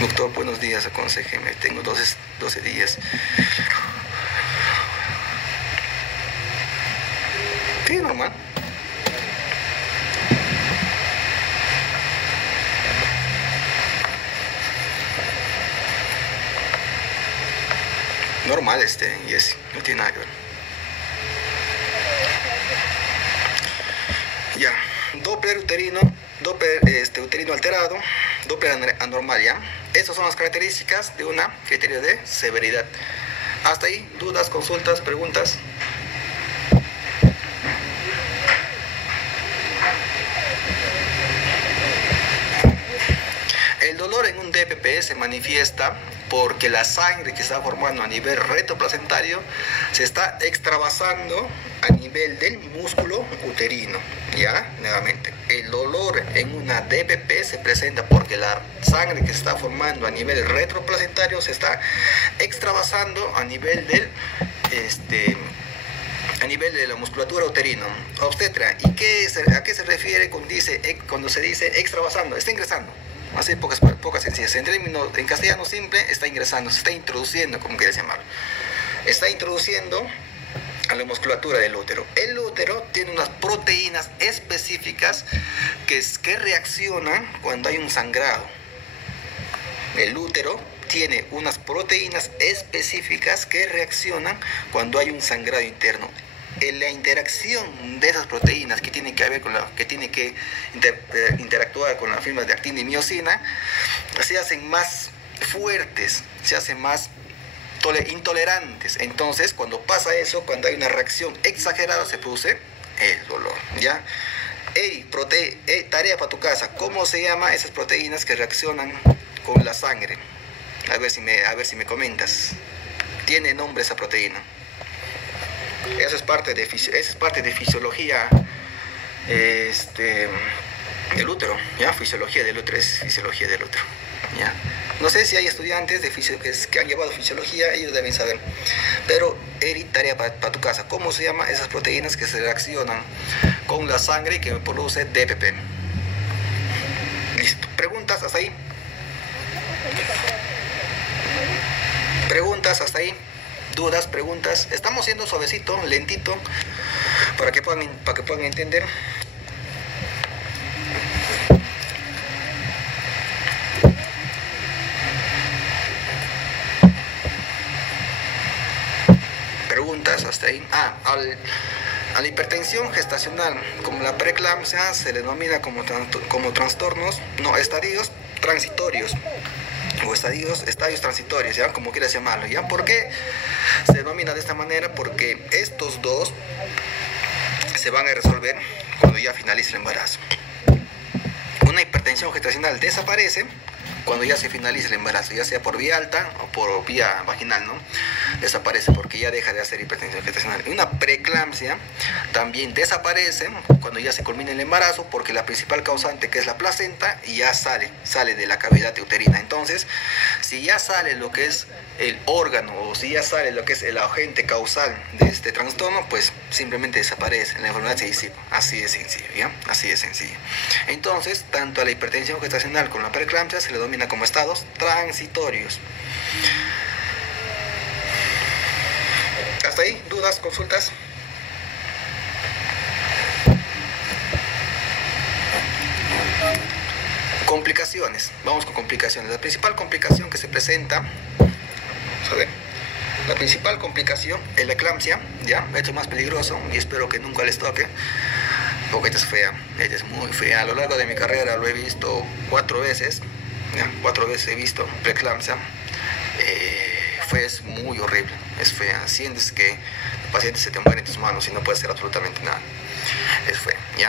Doctor, buenos días, aconsejeme. Tengo 12 días. Sí, normal. Normal Jessy, no tiene nada que ver. Ya, Doppler uterino, Doppler uterino alterado, Doppler anormal, ya. Estas son las características de una criterio de severidad. Hasta ahí, dudas, consultas, preguntas. El dolor en un DPP se manifiesta porque la sangre que está formando a nivel retroplacentario se está extravasando a nivel del músculo uterino. Ya, nuevamente, el dolor en una DPP se presenta porque la sangre que se está formando a nivel retroplacentario se está extravasando a nivel del a nivel de la musculatura uterino obstetra. ¿Y a qué se refiere cuando se dice extravasando? Está ingresando. Así pocas sencillas. En castellano simple, está ingresando, se está introduciendo, como quieras llamarlo. Está introduciendo a la musculatura del útero. El útero tiene unas proteínas específicas que reaccionan cuando hay un sangrado. El útero tiene unas proteínas específicas que reaccionan cuando hay un sangrado interno. La interacción de esas proteínas que tienen que interactuar con las fibras de actina y miosina se hacen más fuertes, se hacen más intolerantes. Entonces, cuando pasa eso, cuando hay una reacción exagerada, se produce el dolor, ¿ya? Tarea para tu casa. ¿Cómo se llama esas proteínas que reaccionan con la sangre? A ver si me comentas. ¿Tiene nombre esa proteína? Eso es parte de fisiología del útero, ¿ya? Fisiología del útero es fisiología del útero, ¿ya? No sé si hay estudiantes que han llevado fisiología, ellos deben saber. Pero, tarea para tu casa. ¿Cómo se llama esas proteínas que se reaccionan con la sangre que produce DPP? Listo. ¿Preguntas hasta ahí? ¿Preguntas hasta ahí? ¿Dudas, preguntas? Estamos siendo suavecito, lentito, para que puedan entender. ¿Preguntas hasta ahí? A la hipertensión gestacional, como la preeclampsia, se le denomina como trastornos, estadios transitorios. O estadios transitorios, ¿ya? Como quieras llamarlo, ¿ya? ¿Por qué se denomina de esta manera? Porque estos dos se van a resolver cuando ya finalice el embarazo. Una hipertensión gestacional desaparece cuando ya se finaliza el embarazo, ya sea por vía alta o por vía vaginal, ¿no? Desaparece porque ya deja de hacer hipertensión gestacional. Y una preeclampsia también desaparece cuando ya se culmina el embarazo, porque la principal causante, que es la placenta, ya sale de la cavidad uterina. Entonces, si ya sale lo que es el órgano, o si ya sale lo que es el agente causal de este trastorno, pues simplemente desaparece, la enfermedad se disipa. Así de sencillo, ¿ya? Así de sencillo. Entonces, tanto a la hipertensión gestacional como la preeclampsia se le denomina como estados transitorios. ¿Hasta ahí? ¿Dudas? ¿Consultas? Complicaciones. Vamos con complicaciones. La principal complicación que se presenta, vamos a ver, la principal complicación es la eclampsia, ¿ya? Esto es más peligroso y espero que nunca les toque, porque esta es fea, esta es muy fea. A lo largo de mi carrera lo he visto 4 veces, ¿ya? 4 veces he visto preeclampsia. Es muy horrible, es fea. Sientes que el paciente se te muere en tus manos y no puedes hacer absolutamente nada. Es fea, ¿ya?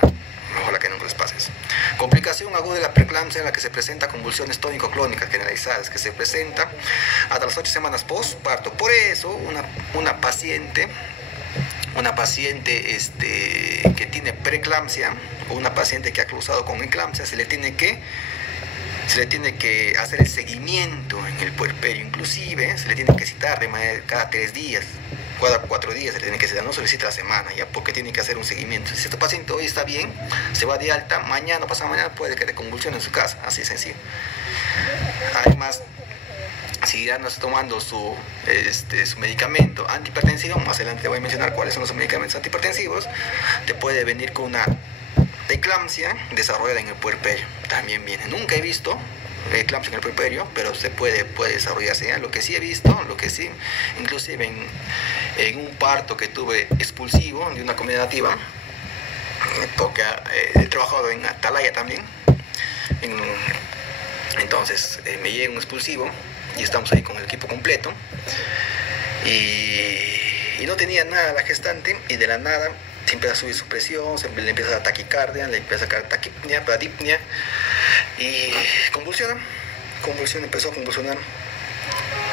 Ojalá que nunca les pase eso. Complicación aguda de la preeclampsia, en la que se presenta convulsiones tónico-clónicas generalizadas, que se presenta hasta las 8 semanas post-parto. Por eso, una paciente que tiene preeclampsia, o una paciente que ha cruzado con eclampsia, se le tiene que hacer el seguimiento en el puerperio. Inclusive se le tiene que citar cada 3 días, cada 4 días se le tiene que hacer, no solicita la semana, ya, porque tiene que hacer un seguimiento. Si este paciente hoy está bien, se va de alta, mañana o pasado mañana puede que le convulsione en su casa, así de sencillo. Además, si ya no está tomando su medicamento antihipertensivo, más adelante voy a mencionar cuáles son los medicamentos antihipertensivos, te puede venir con una eclampsia desarrollada en el puerperio. También viene. Nunca he visto eclampsia en el puerperio, pero puede desarrollarse, ¿ya? Lo que sí he visto, inclusive en un parto que tuve expulsivo de una comunidad nativa, porque he trabajado en Atalaya también, entonces me llega un expulsivo y estamos ahí con el equipo completo y no tenía nada la gestante, y de la nada se empieza a subir su presión, le empieza a dar taquicardia, le empieza a sacar taquipnea, bradipnea y empezó a convulsionar.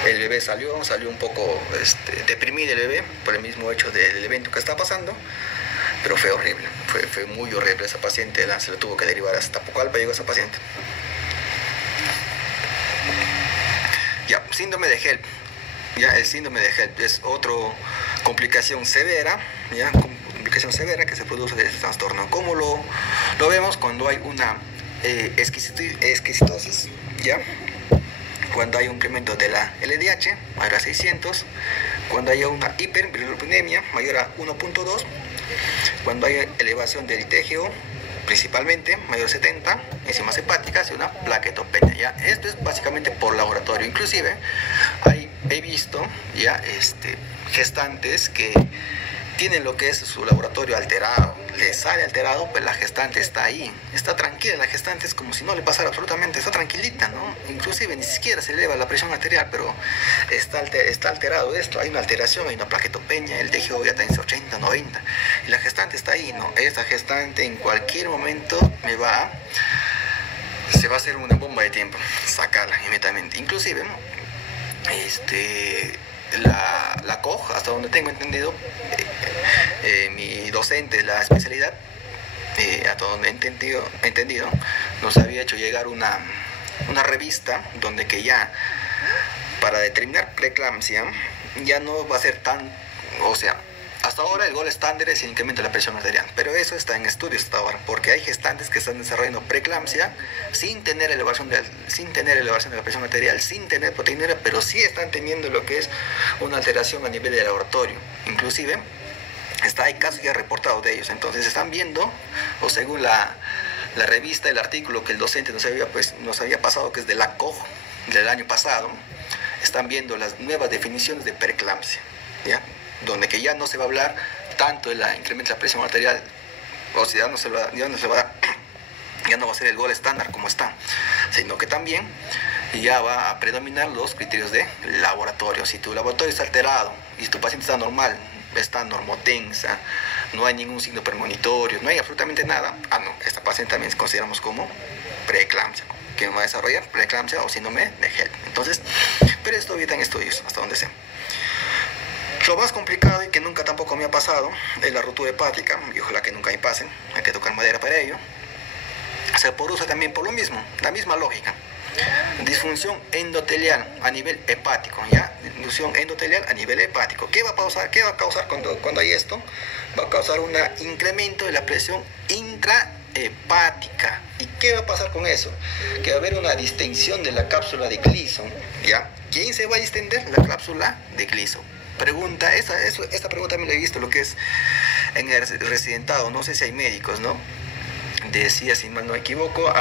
El bebé salió un poco deprimido el bebé por el mismo hecho del evento que está pasando, pero fue horrible, fue muy horrible. Esa paciente se la tuvo que derivar hasta Pucallpa, llegó esa paciente. Ya, síndrome de HELLP. Ya, el síndrome de HELLP es otra complicación severa, ya, que se produce de este trastorno. ¿Cómo lo vemos? Cuando hay una exquisitosis, ya, cuando hay un incremento de la LDH mayor a 600, cuando hay una hiperbilirubinemia mayor a 1.2, cuando hay elevación del TGO principalmente mayor a 70, enzimas hepáticas y una plaquetopenia. ¿Ya? Esto es básicamente por laboratorio. Inclusive he visto ya gestantes que tienen lo que es su laboratorio alterado, le sale alterado, pues la gestante está ahí, está tranquila, la gestante es como si no le pasara absolutamente, está tranquilita, ¿no? Inclusive ni siquiera se eleva la presión arterial, pero está alterado esto, hay una alteración, hay una plaquetopenia, el TGO ya está en 80, 90, y la gestante está ahí, ¿no? Esta gestante en cualquier momento se va a hacer una bomba de tiempo, sacarla inmediatamente. Inclusive, la COG, hasta donde tengo entendido, mi docente de la especialidad, hasta donde he entendido, nos había hecho llegar una revista donde que ya para determinar preeclampsia ya no va a ser tan, o sea, hasta ahora el gold estándar es el incremento de la presión arterial, pero eso está en estudios hasta ahora, porque hay gestantes que están desarrollando preeclampsia sin tener elevación de la presión arterial, sin tener proteinura, pero sí están teniendo lo que es una alteración a nivel de laboratorio. Inclusive hay casos ya reportados de ellos. Entonces están viendo, o según la revista, el artículo que el docente nos había pasado, que es de la COG del año pasado, están viendo las nuevas definiciones de preeclampsia, ¿ya? Donde que ya no se va a hablar tanto del incremento de la presión arterial, o sea, ya no va a ser el gold estándar como está, sino que también ya va a predominar los criterios de laboratorio. Si tu laboratorio está alterado y tu paciente está normal, está normotensa, no hay ningún signo premonitorio, no hay absolutamente nada, esta paciente también consideramos como preeclampsia, que va a desarrollar preeclampsia o síndrome de HELLP. Entonces, pero esto está en estudios, hasta donde sé. Lo más complicado y que nunca tampoco me ha pasado es la rotura hepática, y ojalá que nunca me pasen, hay que tocar madera para ello. Se produce también por lo mismo, la misma lógica. Disfunción endotelial a nivel hepático, ¿ya? Disfunción endotelial a nivel hepático. ¿Qué va a causar cuando hay esto? Va a causar un incremento de la presión intrahepática. ¿Y qué va a pasar con eso? Que va a haber una distensión de la cápsula de Gleason, ¿ya? ¿Quién se va a distender? La cápsula de Gleason. Esta pregunta me la he visto, lo que es en el residentado, no sé si hay médicos, ¿no? Decía, si mal no me equivoco,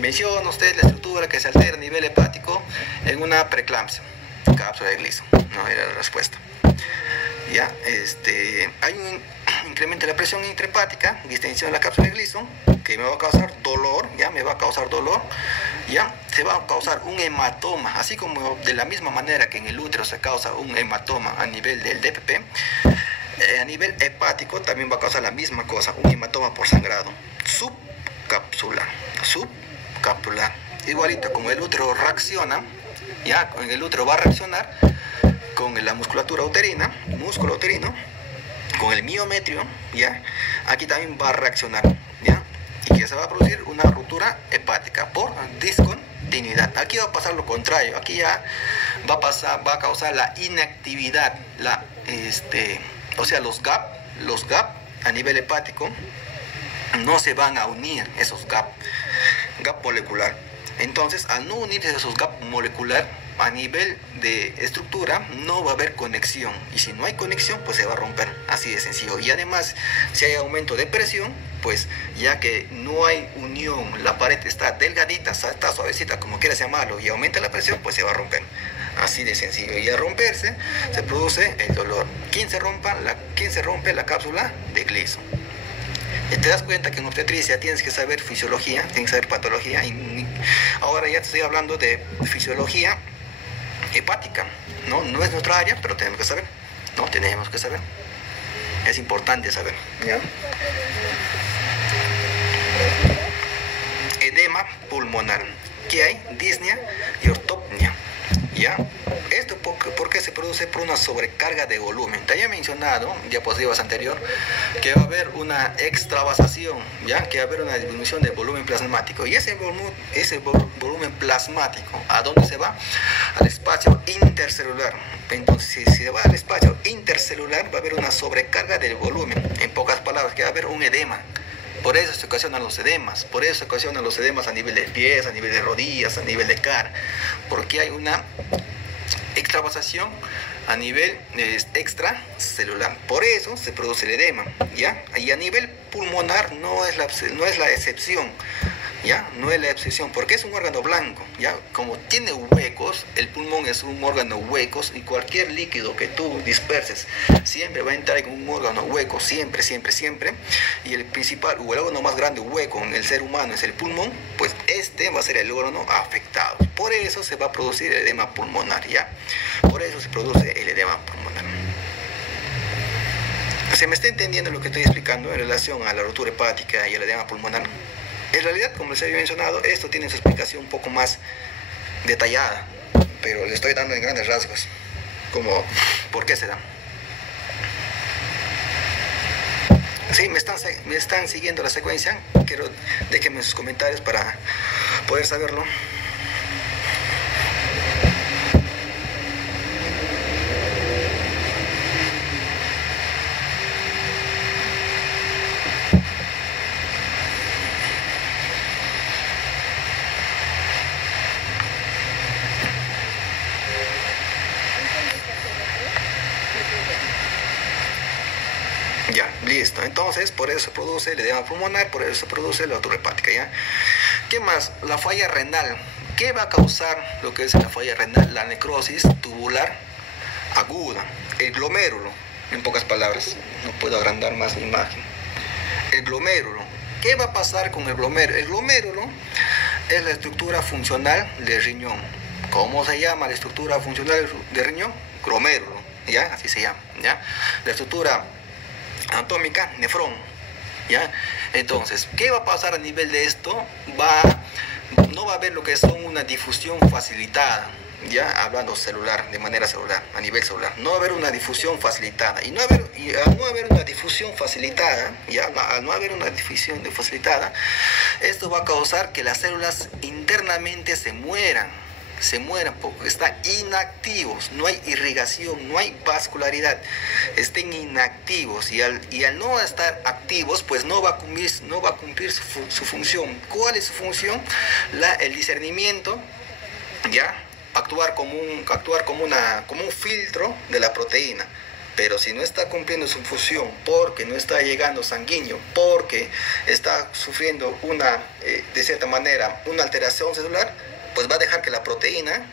menciona usted la estructura que se altera a nivel hepático en una preeclampsia, cápsula de Gleason, no era la respuesta. Ya, hay un incremento de la presión intrahepática, distensión de la cápsula de Gleason, que me va a causar dolor, ya, se va a causar un hematoma, así como de la misma manera que en el útero se causa un hematoma a nivel del DPP, a nivel hepático también va a causar la misma cosa, un hematoma por sangrado subcapsular, igualito como el útero reacciona, ya, en el útero va a reaccionar con la musculatura uterina, músculo uterino, con el miometrio, ya, aquí también va a reaccionar, ya, y que se va a producir una ruptura hepática por discontinuidad. Aquí va a pasar lo contrario, aquí ya va a causar la inactividad, o sea, los gap a nivel hepático no se van a unir, esos gap molecular. Entonces, al no unirse esos gap molecular, a nivel de estructura no va a haber conexión, y si no hay conexión pues se va a romper, así de sencillo. Y además, si hay aumento de presión, pues ya que no hay unión, la pared está delgadita, está suavecita, como quieras llamarlo, y aumenta la presión, pues se va a romper, así de sencillo. Y al romperse se produce el dolor. ¿Quién se rompe la cápsula de Gleason? Te das cuenta que en obstetricia tienes que saber fisiología, tienes que saber patología, y ahora ya te estoy hablando de fisiología hepática. No es nuestra área, pero tenemos que saber. Tenemos que saber. Es importante saber, ¿ya? Edema pulmonar. ¿Qué hay? Disnea y ortopnia, ¿ya? Esto porque se produce por una sobrecarga de volumen. Te había mencionado en diapositivas anterior que va a haber una extravasación, ¿ya? Que va a haber una disminución del volumen plasmático. Y ese volumen plasmático, ¿a dónde se va? Al espacio intercelular. Entonces, si se va al espacio intercelular, va a haber una sobrecarga del volumen. En pocas palabras, que va a haber un edema. Por eso se ocasionan los edemas. Por eso se ocasionan los edemas a nivel de pies, a nivel de rodillas, a nivel de cara. Porque hay una extravasación a nivel extracelular. Por eso se produce el edema, ¿ya? Y a nivel pulmonar no es la excepción, ¿ya? No es la excepción, porque es un órgano blanco, ¿ya? Como tiene huecos, el pulmón es un órgano huecos, y cualquier líquido que tú disperses siempre va a entrar en un órgano hueco, siempre. Y el principal, o el órgano más grande hueco en el ser humano es el pulmón, pues este va a ser el órgano afectado. Por eso se va a producir el edema pulmonar, ¿ya? Por eso se produce el edema pulmonar. ¿Se me está entendiendo lo que estoy explicando en relación a la rotura hepática y el edema pulmonar? En realidad, como les había mencionado, esto tiene su explicación un poco más detallada, pero le estoy dando en grandes rasgos, como por qué se da. Sí, me están siguiendo la secuencia. Déjenme sus comentarios para poder saberlo. Ya, listo. Entonces, por eso se produce el edema pulmonar, por eso se produce la rotura hepática, ¿ya? ¿Qué más? La falla renal. ¿Qué va a causar lo que es la falla renal? La necrosis tubular aguda. El glomérulo, en pocas palabras. No puedo agrandar más la imagen. El glomérulo. ¿Qué va a pasar con el glomérulo? El glomérulo es la estructura funcional del riñón. ¿Cómo se llama la estructura funcional del riñón? Glomérulo, ¿ya? Así se llama, ¿ya? La estructura anatómica, nefrón, ¿ya? Entonces, ¿qué va a pasar a nivel de esto? No va a haber lo que son una difusión facilitada, ¿ya? Hablando celular, de manera celular, a nivel celular. No va a haber una difusión facilitada. Y al no haber una difusión facilitada, ¿ya? Al no haber una difusión facilitada, esto va a causar que las células internamente se mueran porque están inactivos, no hay irrigación, no hay vascularidad, estén inactivos, y al no estar activos, pues no va a cumplir su función. ¿Cuál es su función? El discernimiento, ¿ya? Actuar como un filtro de la proteína. Pero si no está cumpliendo su función, porque no está llegando sanguíneo, porque está sufriendo de cierta manera, una alteración celular, pues va a dejar que la proteína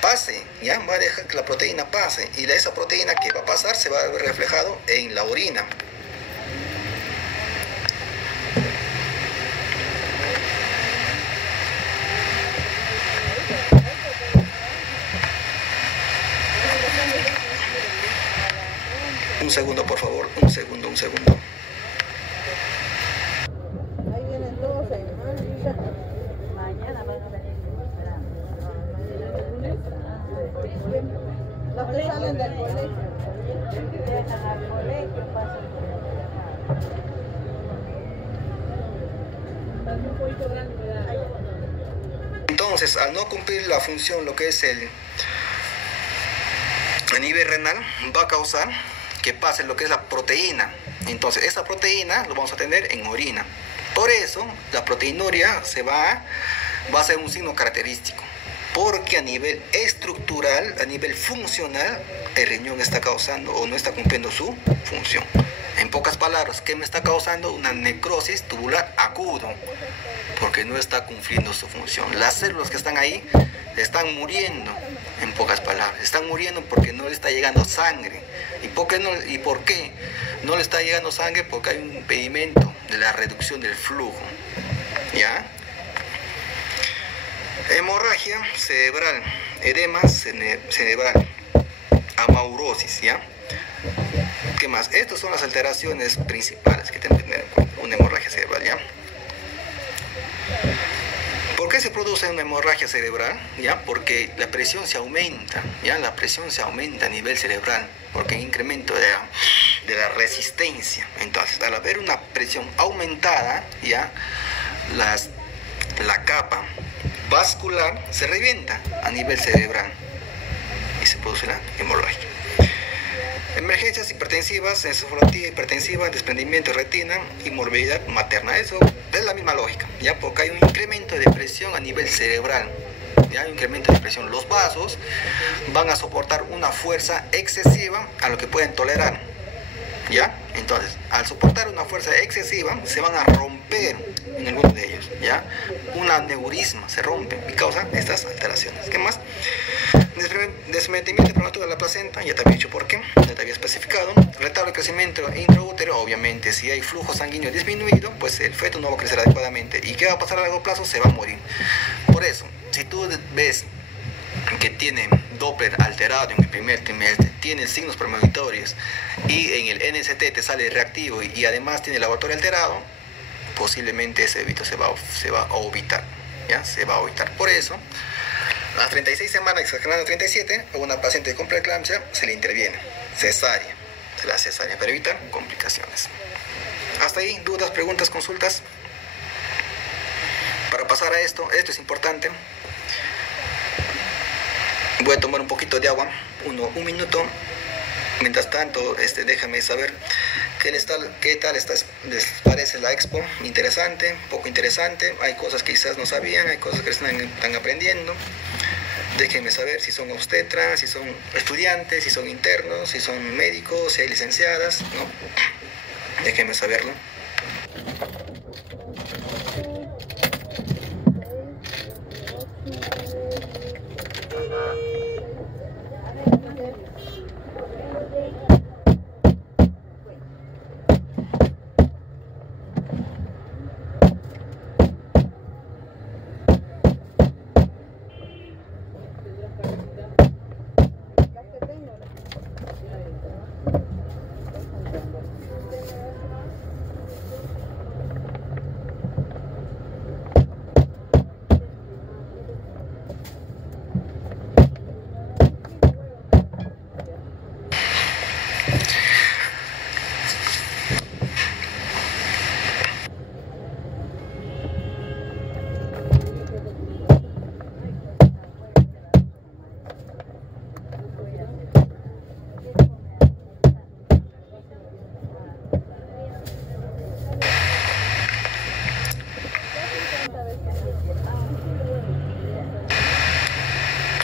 pase, ¿ya? Va a dejar que la proteína pase, y esa proteína que va a pasar se va a ver reflejado en la orina. Un segundo, por favor, un segundo. Ahí vienen todos ahí. Mañana van a venir. Los que salen del colegio. Dejan al colegio, pasan por el. Entonces, al no cumplir la función, lo que es a nivel renal va a causar que pase lo que es la proteína. Entonces esa proteína lo vamos a tener en orina. Por eso la proteinuria va a ser un signo característico, porque a nivel estructural, a nivel funcional, el riñón está causando o no está cumpliendo su función. En pocas palabras, ¿qué me está causando? Una necrosis tubular aguda, porque no está cumpliendo su función. Las células que están ahí están muriendo, en pocas palabras. Están muriendo porque no le está llegando sangre. ¿Y por qué no le está llegando sangre? Porque hay un impedimento de la reducción del flujo. ¿Ya? Hemorragia cerebral, edema cerebral, amaurosis, ¿ya? ¿Qué más? Estas son las alteraciones principales que tienen que tener en cuenta una hemorragia cerebral, ¿ya? ¿Por qué se produce una hemorragia cerebral? ¿Ya? Porque la presión se aumenta, ¿ya? La presión se aumenta a nivel cerebral, porque hay incremento de la resistencia. Entonces, al haber una presión aumentada, ¿ya? La capa vascular se revienta a nivel cerebral y se produce la hemorragia. Emergencias hipertensivas, encefalopatía hipertensiva, desprendimiento de retina y morbilidad materna. Eso es la misma lógica, ¿ya? Porque hay un incremento de presión a nivel cerebral. Ya hay un incremento de presión. Los vasos van a soportar una fuerza excesiva a lo que pueden tolerar, ¿ya? Entonces, al soportar una fuerza excesiva, se van a romper en algunos de ellos, ¿ya? Un aneurisma se rompe y causa estas alteraciones. ¿Qué más? Desmetimiento prematuro de la placenta, ya te había dicho por qué, ya te había especificado. Retardo de crecimiento intraútero, obviamente, si hay flujo sanguíneo disminuido, pues el feto no va a crecer adecuadamente. ¿Y qué va a pasar a largo plazo? Se va a morir. Por eso, si tú ves que tiene Doppler alterado en el primer trimestre, tiene signos premonitorios y en el NST te sale reactivo y además tiene laboratorio alterado, posiblemente ese evito se va a ovitar, ¿ya? Se va a ovitar. Por eso, a las 36 semanas, exagerando 37, a una paciente con preeclampsia se le interviene cesárea, se le hace cesárea para evitar complicaciones. Hasta ahí, dudas, preguntas, consultas. Para pasar a esto es importante. Voy a tomar un poquito de agua, un minuto. Mientras tanto, déjame saber qué tal les parece la expo. Interesante, poco interesante. Hay cosas que quizás no sabían, hay cosas que están aprendiendo. Déjenme saber si son obstetras, si son estudiantes, si son internos, si son médicos, si hay licenciadas, ¿no? Déjenme saberlo.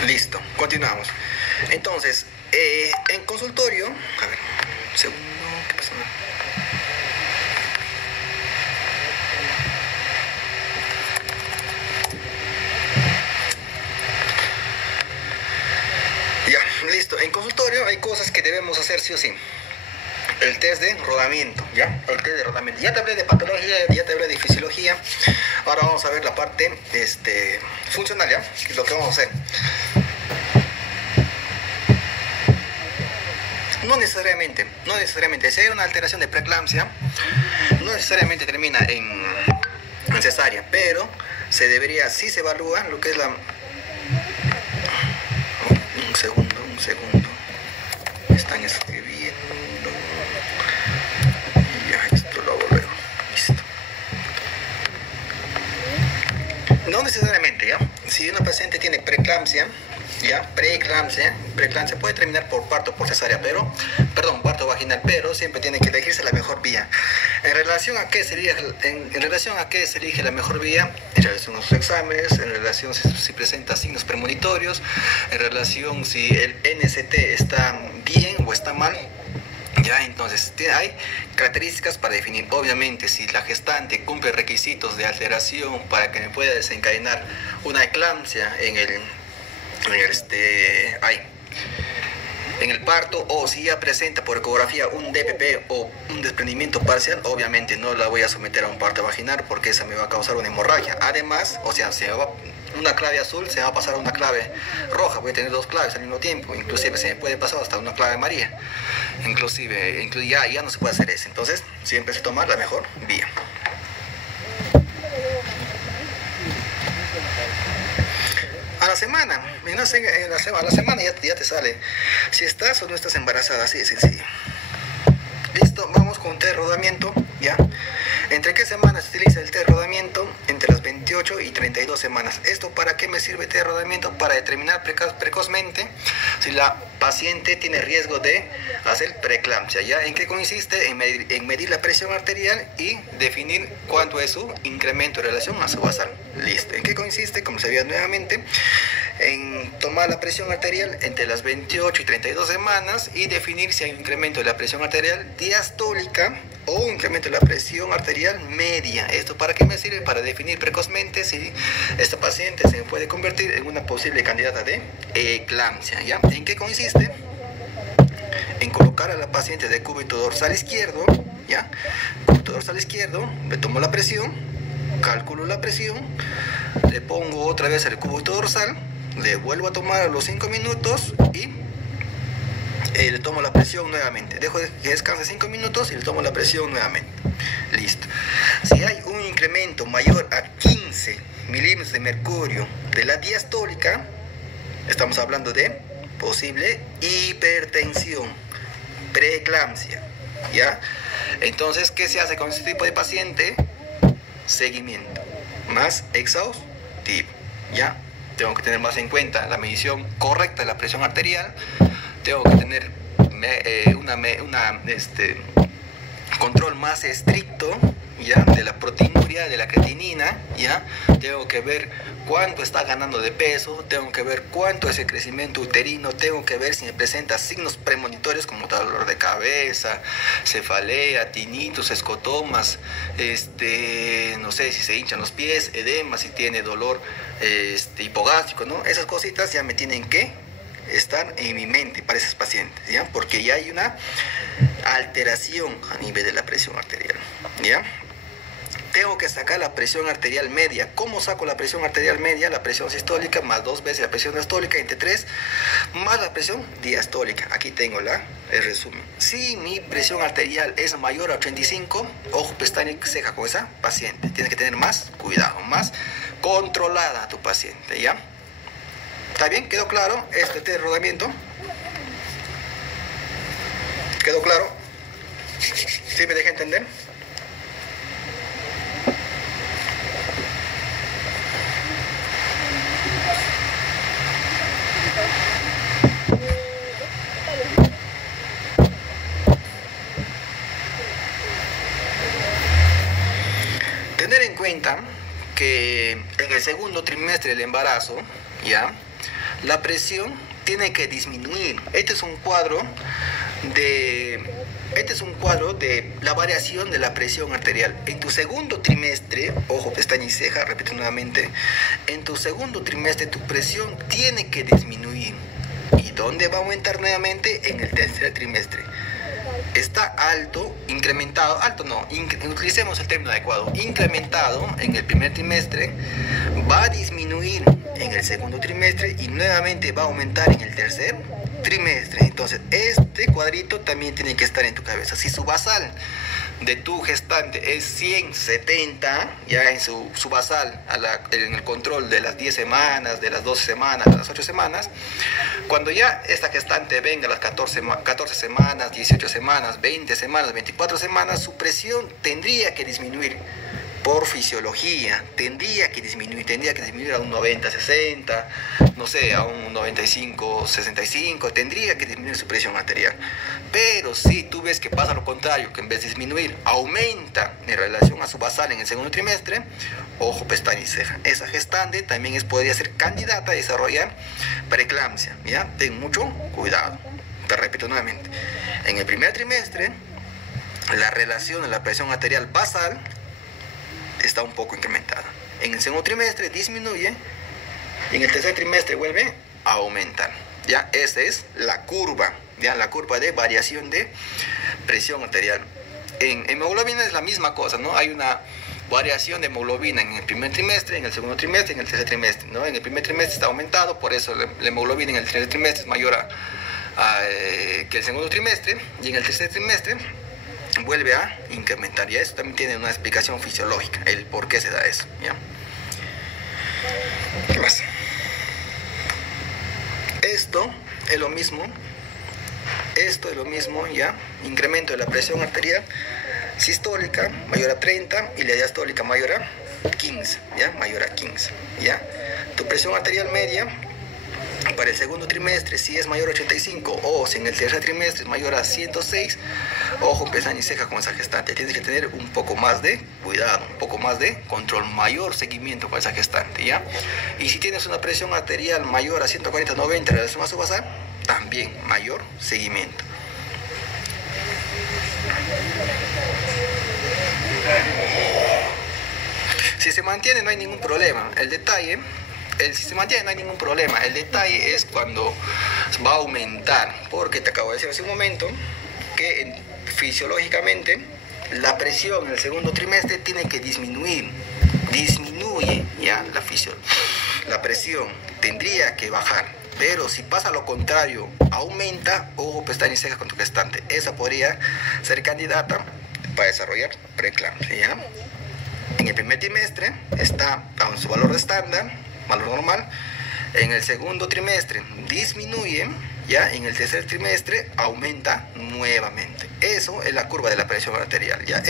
Listo, continuamos. Entonces, en consultorio, a ver, un segundo, ¿qué pasa? Ya, listo. En consultorio hay cosas que debemos hacer sí o sí. El test de rodamiento, ¿ya? El test de rodamiento. Ya te hablé de patología, ya te hablé de fisiología. Ahora vamos a ver la parte funcional, ¿ya? Lo que vamos a hacer. No necesariamente. Si hay una alteración de preeclampsia, no necesariamente termina en cesárea, pero sí se evalúa lo que es la... Un segundo. Me están escribiendo. Ya, esto lo hago luego. Listo. No necesariamente, ¿ya? Si una paciente tiene preeclampsia, ya, preeclampsia puede terminar por parto por cesárea, parto vaginal, pero siempre tiene que elegirse la mejor vía. En relación a qué se elige la mejor vía, en relación a sus exámenes, en relación si presenta signos premonitorios, en relación si el NST está bien o está mal. Ya, entonces hay características para definir. Obviamente, si la gestante cumple requisitos de alteración para que me pueda desencadenar una eclampsia en el parto, o si ya presenta por ecografía un DPP o un desprendimiento parcial, obviamente no la voy a someter a un parto vaginal porque esa me va a causar una hemorragia. Además, una clave azul se va a pasar a una clave roja, voy a tener dos claves al mismo tiempo, inclusive se me puede pasar hasta una clave María, inclusive ya no se puede hacer eso. Entonces siempre se toma la mejor vía. A la semana ya te sale si estás o no estás embarazada, así de sencillo. Listo, vamos con té de rodamiento, ¿ya? ¿Entre qué semanas se utiliza el té de rodamiento? Entre las 28 y 32 semanas. ¿Esto para qué me sirve el té de rodamiento? Para determinar precozmente si la paciente tiene riesgo de hacer preeclampsia, ¿ya? ¿En qué consiste? En medir la presión arterial y definir cuánto es su incremento en relación a su basal. Listo. ¿En qué consiste? Como se veía nuevamente, en tomar la presión arterial entre las 28 y 32 semanas y definir si hay un incremento de la presión arterial diastólica o un incremento de la presión arterial media. ¿Esto para qué me sirve? Para definir precozmente si esta paciente se puede convertir en una posible candidata de eclampsia, ¿ya? ¿En qué consiste? En colocar a la paciente de cúbito dorsal izquierdo, ¿ya? Cúbito dorsal izquierdo, le tomo la presión, calculo la presión, le pongo otra vez el cúbito dorsal, le vuelvo a tomar a los 5 minutos y le tomo la presión nuevamente. Dejo que descanse 5 minutos y le tomo la presión nuevamente. Listo. Si hay un incremento mayor a 15 milímetros de mercurio de la diastólica, estamos hablando de posible hipertensión, preeclampsia, ¿ya? Entonces, ¿qué se hace con este tipo de paciente? Seguimiento más exhaustivo, ¿ya? Tengo que tener más en cuenta la medición correcta de la presión arterial, tengo que tener control más estricto, ¿ya? De la proteinuria, de la creatinina, ¿ya? Tengo que ver cuánto está ganando de peso, tengo que ver cuánto es el crecimiento uterino, tengo que ver si me presenta signos premonitorios como dolor de cabeza, cefalea, tinitos, escotomas, no sé si se hinchan los pies, edema, si tiene dolor hipogástrico, ¿no? Esas cositas ya me tienen que estar en mi mente para esos pacientes, ¿ya? Porque ya hay una alteración a nivel de la presión arterial, ¿ya? Tengo que sacar la presión arterial media. ¿Cómo saco la presión arterial media? La presión sistólica más 2 veces la presión diastólica, entre 3 más la presión diastólica. Aquí tengo el resumen. Si mi presión arterial es mayor a 85, ojo, pestaña y ceja con esa paciente. Tienes que tener más cuidado, más controlada a tu paciente, ¿ya? ¿Está bien? ¿Quedó claro este té de rodamiento? ¿Quedó claro? ¿Sí me deja entender? Tener en cuenta que en el segundo trimestre del embarazo, ¿ya? La presión tiene que disminuir. Este es un cuadro de la variación de la presión arterial. En tu segundo trimestre, ojo, pestaña y ceja, repito nuevamente, en tu segundo trimestre tu presión tiene que disminuir. ¿Y dónde va a aumentar nuevamente? En el tercer trimestre. Está alto, incrementado, alto no, utilicemos el término adecuado, incrementado en el primer trimestre, va a disminuir en el segundo trimestre y nuevamente va a aumentar en el tercer trimestre. Entonces, este cuadrito también tiene que estar en tu cabeza. Si su basal de tu gestante es 170, ya en su basal en el control de las 10 semanas, de las 12 semanas, de las 8 semanas, cuando ya esta gestante venga a las 14 semanas, 18 semanas, 20 semanas, 24 semanas, su presión tendría que disminuir. por fisiología tendría que disminuir a un 90-60, no sé, a un 95-65, tendría que disminuir su presión arterial. Pero si tú ves que pasa lo contrario, que en vez de disminuir, aumenta en relación a su basal en el segundo trimestre, ojo, pestaña y ceja. Esa gestante también podría ser candidata a desarrollar preeclampsia, ¿ya? Ten mucho cuidado. Te repito nuevamente, en el primer trimestre, la relación de la presión arterial basal está un poco incrementada. En el segundo trimestre disminuye y en el tercer trimestre vuelve a aumentar. Ya, esa es la curva, ya, la curva de variación de presión arterial. En hemoglobina es la misma cosa, ¿no? Hay una variación de hemoglobina en el primer trimestre, en el segundo trimestre y en el tercer trimestre, ¿no? En el primer trimestre está aumentado, por eso la hemoglobina en el tercer trimestre es mayor que el segundo trimestre, y en el tercer trimestre vuelve a incrementar. Y eso también tiene una explicación fisiológica, el por qué se da eso, ¿ya? ¿Qué más? Esto es lo mismo, ¿ya? Incremento de la presión arterial sistólica mayor a 30 y la diastólica mayor a 15, ¿ya? Mayor a 15, ¿ya? Tu presión arterial media para el segundo trimestre, si es mayor a 85 o si en el tercer trimestre es mayor a 106, ojo, pestaña y ceja con esa gestante. Tienes que tener un poco más de cuidado, un poco más de control, mayor seguimiento con esa gestante, ¿ya? Y si tienes una presión arterial mayor a 140-90 en relación a su basal, también mayor seguimiento. Si se mantiene no hay ningún problema. Si se mantiene no hay ningún problema. El detalle es cuando va a aumentar, porque te acabo de decir hace un momento que fisiológicamente la presión en el segundo trimestre tiene que disminuir. Disminuye ya la presión, tendría que bajar. Pero si pasa lo contrario, aumenta, ojo, pestaña y ceja con tu gestante. Esa podría ser candidata para desarrollar preeclampsia, ¿ya? En el primer trimestre está a su valor de estándar, valor normal. En el segundo trimestre disminuye, ya. En el tercer trimestre aumenta nuevamente. Eso es la curva de la presión arterial, ya.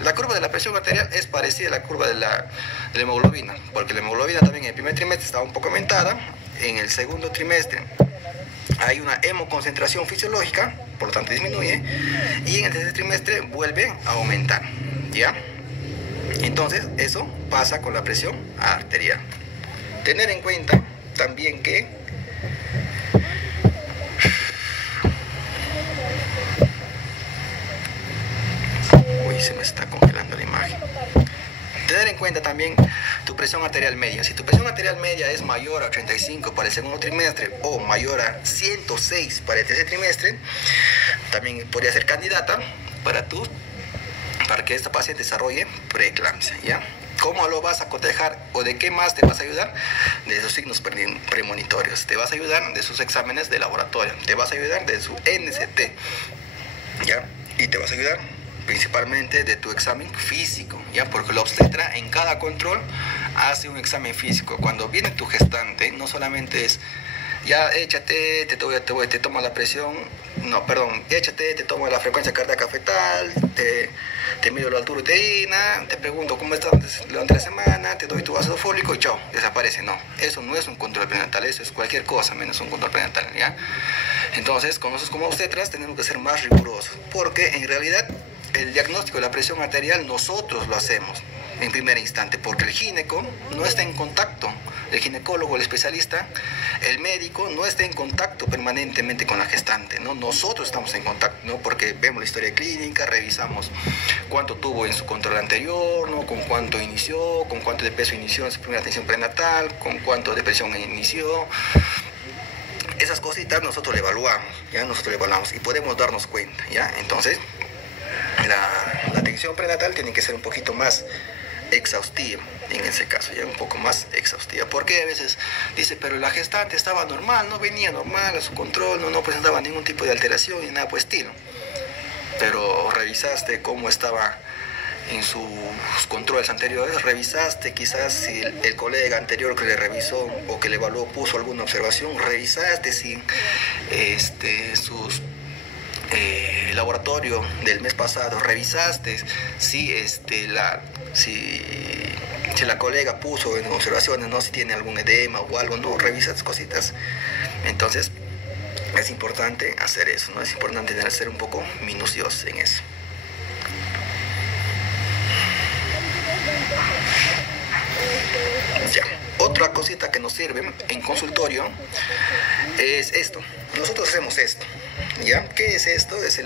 La curva de la presión arterial es parecida a la curva de la hemoglobina, porque la hemoglobina también en el primer trimestre estaba un poco aumentada. En el segundo trimestre hay una hemoconcentración fisiológica, por lo tanto disminuye, y en el tercer trimestre vuelve a aumentar, ¿ya? Entonces, eso pasa con la presión arterial. Tener en cuenta también que se me está congelando la imagen. Tener en cuenta también tu presión arterial media. Si tu presión arterial media es mayor a 35 para el segundo trimestre o mayor a 106 para el tercer trimestre, también podría ser candidata para que esta paciente desarrolle preeclampsia, ¿ya? ¿Cómo lo vas a cotejar o de qué más te vas a ayudar? De sus signos premonitorios. Te vas a ayudar de sus exámenes de laboratorio. Te vas a ayudar de su NST, ¿ya? Y te vas a ayudar principalmente de tu examen físico, ¿ya? Porque la obstetra en cada control hace un examen físico. Cuando viene tu gestante, no solamente es ya échate, te tomo la presión, échate, te tomo la frecuencia cardíaca fetal, te mido la altura uterina, te pregunto cómo estás durante la semana, te doy tu ácido fólico y chao, desaparece. No, eso no es un control prenatal, eso es cualquier cosa menos un control prenatal, ¿ya? Entonces, con nosotros como obstetras tenemos que ser más rigurosos, porque en realidad el diagnóstico de la presión arterial nosotros lo hacemos en primer instante, porque el gineco no está en contacto, el ginecólogo, el especialista, el médico no está en contacto permanentemente con la gestante, ¿no? Nosotros estamos en contacto, ¿no? Porque vemos la historia clínica, revisamos cuánto tuvo en su control anterior, ¿no? Con cuánto inició, con cuánto de peso inició en su primera atención prenatal, con cuánto de presión inició. Esas cositas nosotros le evaluamos, ¿ya? Nosotros le evaluamos y podemos darnos cuenta, ¿ya? Entonces, la atención prenatal tiene que ser un poquito más exhaustiva en ese caso, ya un poco más exhaustiva, porque a veces dice, pero la gestante estaba normal, no venía normal a su control, no presentaba ningún tipo de alteración ni nada por estilo, pero revisaste cómo estaba en sus controles anteriores, revisaste quizás si el colega anterior que le revisó o que le evaluó puso alguna observación, revisaste si sus laboratorio del mes pasado, revisaste si la colega puso en observaciones, ¿no? Si tiene algún edema o algo, no, revisa esas cositas. Entonces es importante hacer eso, ¿no? Es importante ser un poco minuciosos en eso. Ya. Otra cosita que nos sirve en consultorio es esto. Nosotros hacemos esto, ¿ya? ¿Qué es esto? Es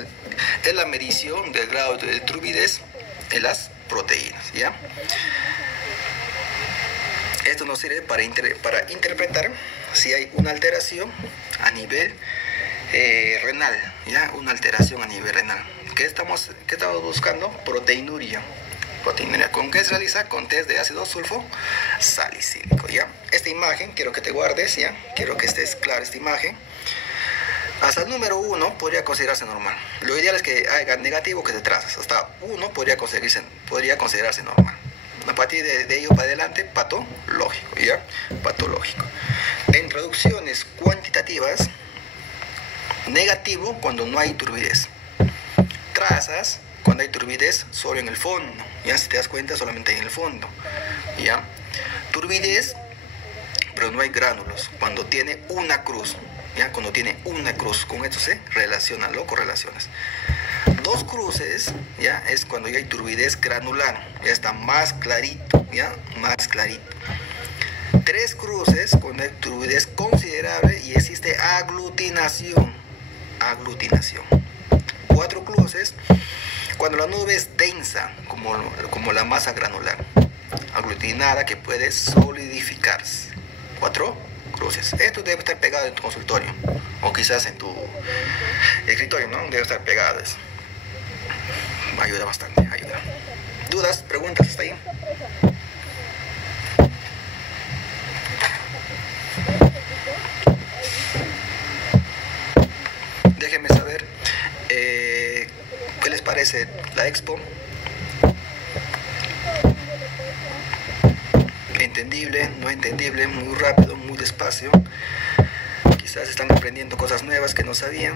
la medición del grado de turbidez en las proteínas, ¿ya? Esto nos sirve para interpretar si hay una alteración a nivel renal, ¿ya? Una alteración a nivel renal. ¿Qué estamos buscando? Proteinuria. ¿Con qué se realiza? Con test de ácido sulfosalicílico, ¿ya? Esta imagen quiero que te guardes, ¿ya? Quiero que estés claro esta imagen. Hasta el número 1 podría considerarse normal. Lo ideal es que haya negativo, que te trazas. Hasta 1 podría considerarse normal. A partir de ello para adelante, patológico, ¿ya? Patológico. En traducciones cuantitativas, negativo cuando no hay turbidez. Trazas cuando hay turbidez solo en el fondo, ya, si te das cuenta, solamente en el fondo, ya. Turbidez, pero no hay gránulos, cuando tiene una cruz, ya, cuando tiene una cruz, con esto se relaciona, lo correlacionas. 2 cruces, ya, es cuando ya hay turbidez granular, ya está más clarito, ya, más clarito. 3 cruces, cuando hay turbidez considerable y existe aglutinación. 4 cruces, cuando la nube es densa, como la masa granular, aglutinada, que puede solidificarse. 4 cruces. Esto debe estar pegado en tu consultorio, o quizás en tu escritorio, ¿no? Debe estar pegado eso. Ayuda bastante, ayuda. ¿Dudas? ¿Preguntas hasta ahí? Déjenme saber qué les parece la expo. Entendible, no entendible, muy rápido, muy despacio. Quizás están aprendiendo cosas nuevas que no sabían.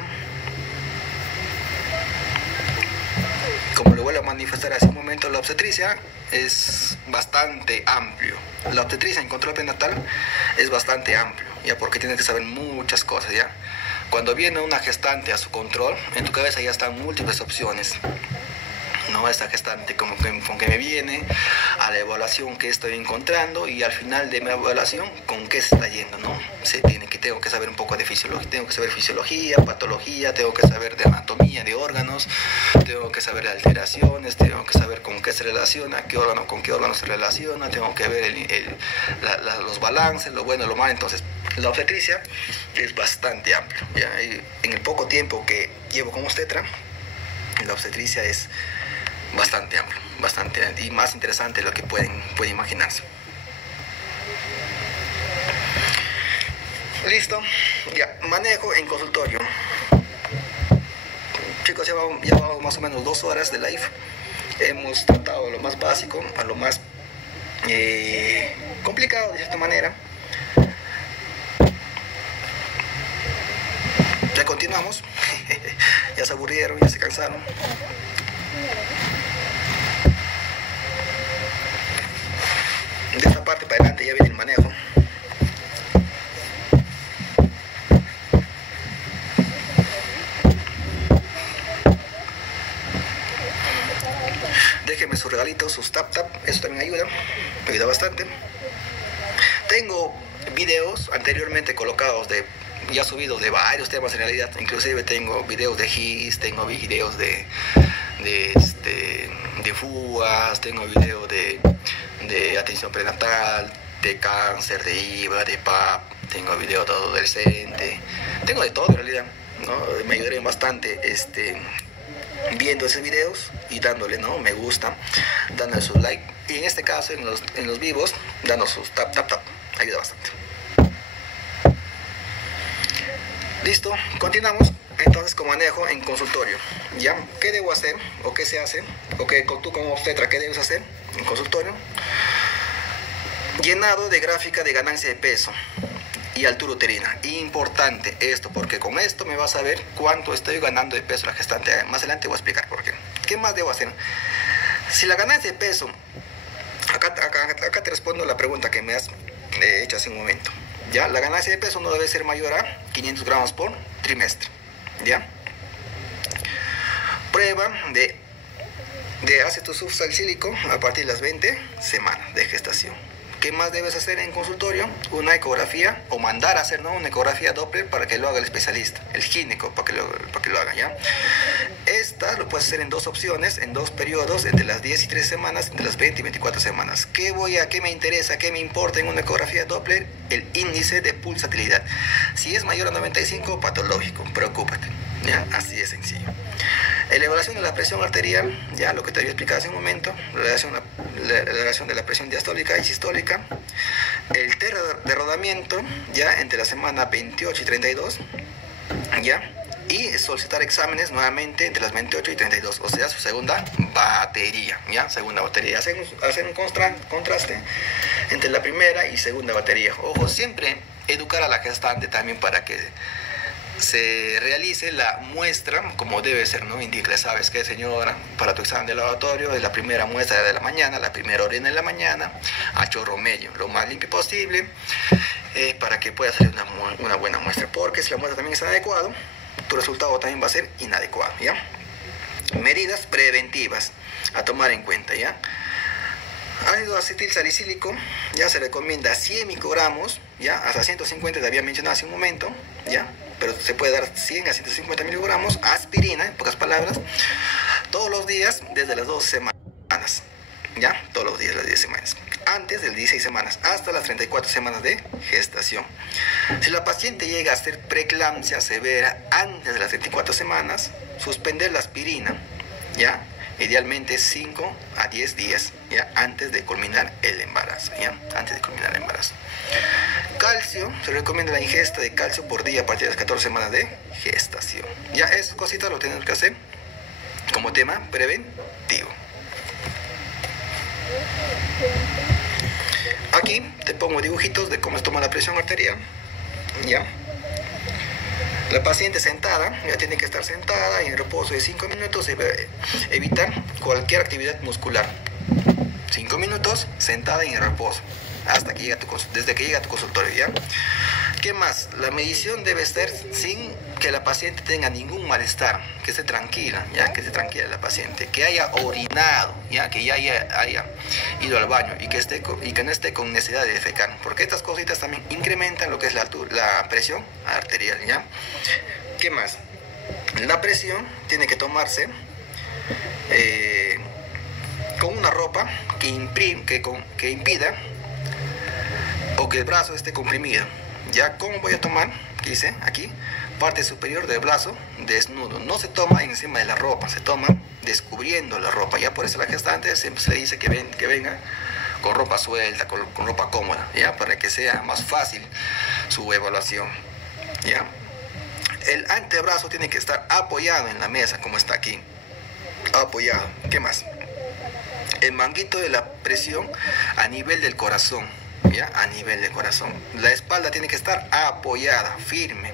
Como lo vuelvo a manifestar hace un momento, la obstetricia es bastante amplio. La obstetricia en control prenatal es bastante amplio, ya, porque tienes que saber muchas cosas, ya. Cuando viene una gestante a su control, en tu cabeza ya están múltiples opciones. No, esta gestante con que me viene, a la evaluación que estoy encontrando, y al final de mi evaluación, con qué se está yendo, ¿no? Tengo que saber un poco de fisiología, tengo que saber fisiología, patología, tengo que saber de anatomía de órganos, tengo que saber de alteraciones, tengo que saber con qué se relaciona, qué órgano con qué órgano se relaciona, tengo que ver los balances, lo bueno y lo malo. Entonces, la obstetricia es bastante amplio, ¿ya? Y en el poco tiempo que llevo como obstetra, la obstetricia es bastante amplio, bastante, y más interesante de lo que pueden imaginarse. Listo, ya, manejo en consultorio. Chicos, ya vamos más o menos 2 horas de live. Hemos tratado lo más básico a lo más complicado, de cierta manera. Ya continuamos. Ya se aburrieron, ya se cansaron. De esta parte para adelante ya viene el manejo. Déjenme sus regalitos, sus tap, eso también ayuda bastante. Tengo videos anteriormente colocados ya subidos de varios temas en realidad. Inclusive tengo videos de GIS, tengo videos de FUAS, tengo videos de atención prenatal, de cáncer, de IVA, de PAP, tengo videos de adolescente, tengo de todo en realidad, ¿no? Me ayudarían bastante viendo esos videos y dándole, ¿no?, me gusta, dándole su like, y en este caso en los vivos, dando sus tap, ayuda bastante. Listo, continuamos entonces con manejo en consultorio. ¿Ya? ¿Qué debo hacer? ¿O qué se hace? ¿O qué tú como obstetra, qué debes hacer en consultorio? Llenado de gráfica de ganancia de peso. y altura uterina. Importante esto, porque con esto me vas a ver cuánto estoy ganando de peso la gestante. Más adelante voy a explicar por qué. ¿Qué más debo hacer? Si la ganancia de peso, acá te respondo la pregunta que me has hecho hace un momento. ¿Ya? La ganancia de peso no debe ser mayor a 500 gramos por trimestre. ¿Ya? Prueba de ácido sulfsalicílico a partir de las 20 semanas de gestación. ¿Qué más debes hacer en consultorio? Una ecografía, o mandar a hacer, ¿no?, una ecografía Doppler para que lo haga el especialista, el gineco, para que lo haga, ¿ya? Esta lo puedes hacer en dos opciones, en dos periodos, entre las 10 y 13 semanas, entre las 20 y 24 semanas. ¿Qué me interesa, qué me importa en una ecografía Doppler? El índice de pulsatilidad. Si es mayor a 95, patológico, preocúpate, ¿ya? Así de sencillo. Elevación de la presión arterial, ya lo que te había explicado hace un momento, la relación de la presión diastólica y sistólica, el test de rodamiento, ya entre la semana 28 y 32, ya, y solicitar exámenes nuevamente entre las 28 y 32, o sea, su segunda batería, ya, segunda batería, hacer un contraste entre la primera y segunda batería. Ojo, siempre educar a la gestante también para que se realice la muestra como debe ser, ¿no? Indícale, ¿sabes qué, señora? Para tu examen de laboratorio, es la primera muestra de la mañana, la primera orina de la mañana, a chorro medio, lo más limpio posible, para que pueda salir una buena muestra, porque si la muestra también está inadecuada, tu resultado también va a ser inadecuado, ¿ya? Medidas preventivas a tomar en cuenta, ¿ya? Ácido acetil salicílico, ya se recomienda 100 microgramos, ya, hasta 150 te había mencionado hace un momento, ya, pero se puede dar 100 a 150 miligramos. Aspirina, en pocas palabras, todos los días desde las 12 semanas, ya, todos los días las 10 semanas, antes de las 16 semanas, hasta las 34 semanas de gestación. Si la paciente llega a ser preeclampsia severa antes de las 24 semanas, suspender la aspirina, ya, idealmente 5 a 10 días, ya, antes de culminar el embarazo, ya, antes de culminar el embarazo. Calcio, se recomienda la ingesta de calcio por día a partir de las 14 semanas de gestación. Ya, esas cositas lo tenemos que hacer como tema preventivo. Aquí te pongo dibujitos de cómo se toma la presión arterial, ya. La paciente sentada, ya tiene que estar sentada en reposo de 5 minutos, evitar cualquier actividad muscular. 5 minutos sentada en reposo, desde que llega a tu consultorio, ¿ya? ¿Qué más? La medición debe ser sin que la paciente tenga ningún malestar, que esté tranquila, ¿ya? Que esté tranquila la paciente, que haya orinado, ¿ya? Que ya haya ido al baño y que no esté con necesidad de defecar, porque estas cositas también incrementan lo que es la presión arterial, ¿ya? ¿Qué más? La presión tiene que tomarse con una ropa que impida o que el brazo esté comprimido. ¿Ya? ¿Cómo voy a tomar? ¿Qué dice aquí? Parte superior del brazo desnudo. No se toma encima de la ropa, se toma descubriendo la ropa. Ya por eso a la gestante siempre se le dice que venga con ropa suelta, con ropa cómoda, ¿ya? Para que sea más fácil su evaluación, ¿ya? El antebrazo tiene que estar apoyado en la mesa, como está aquí. Apoyado. ¿Qué más? El manguito de la presión a nivel del corazón, ¿ya? A nivel del corazón. La espalda tiene que estar apoyada, firme.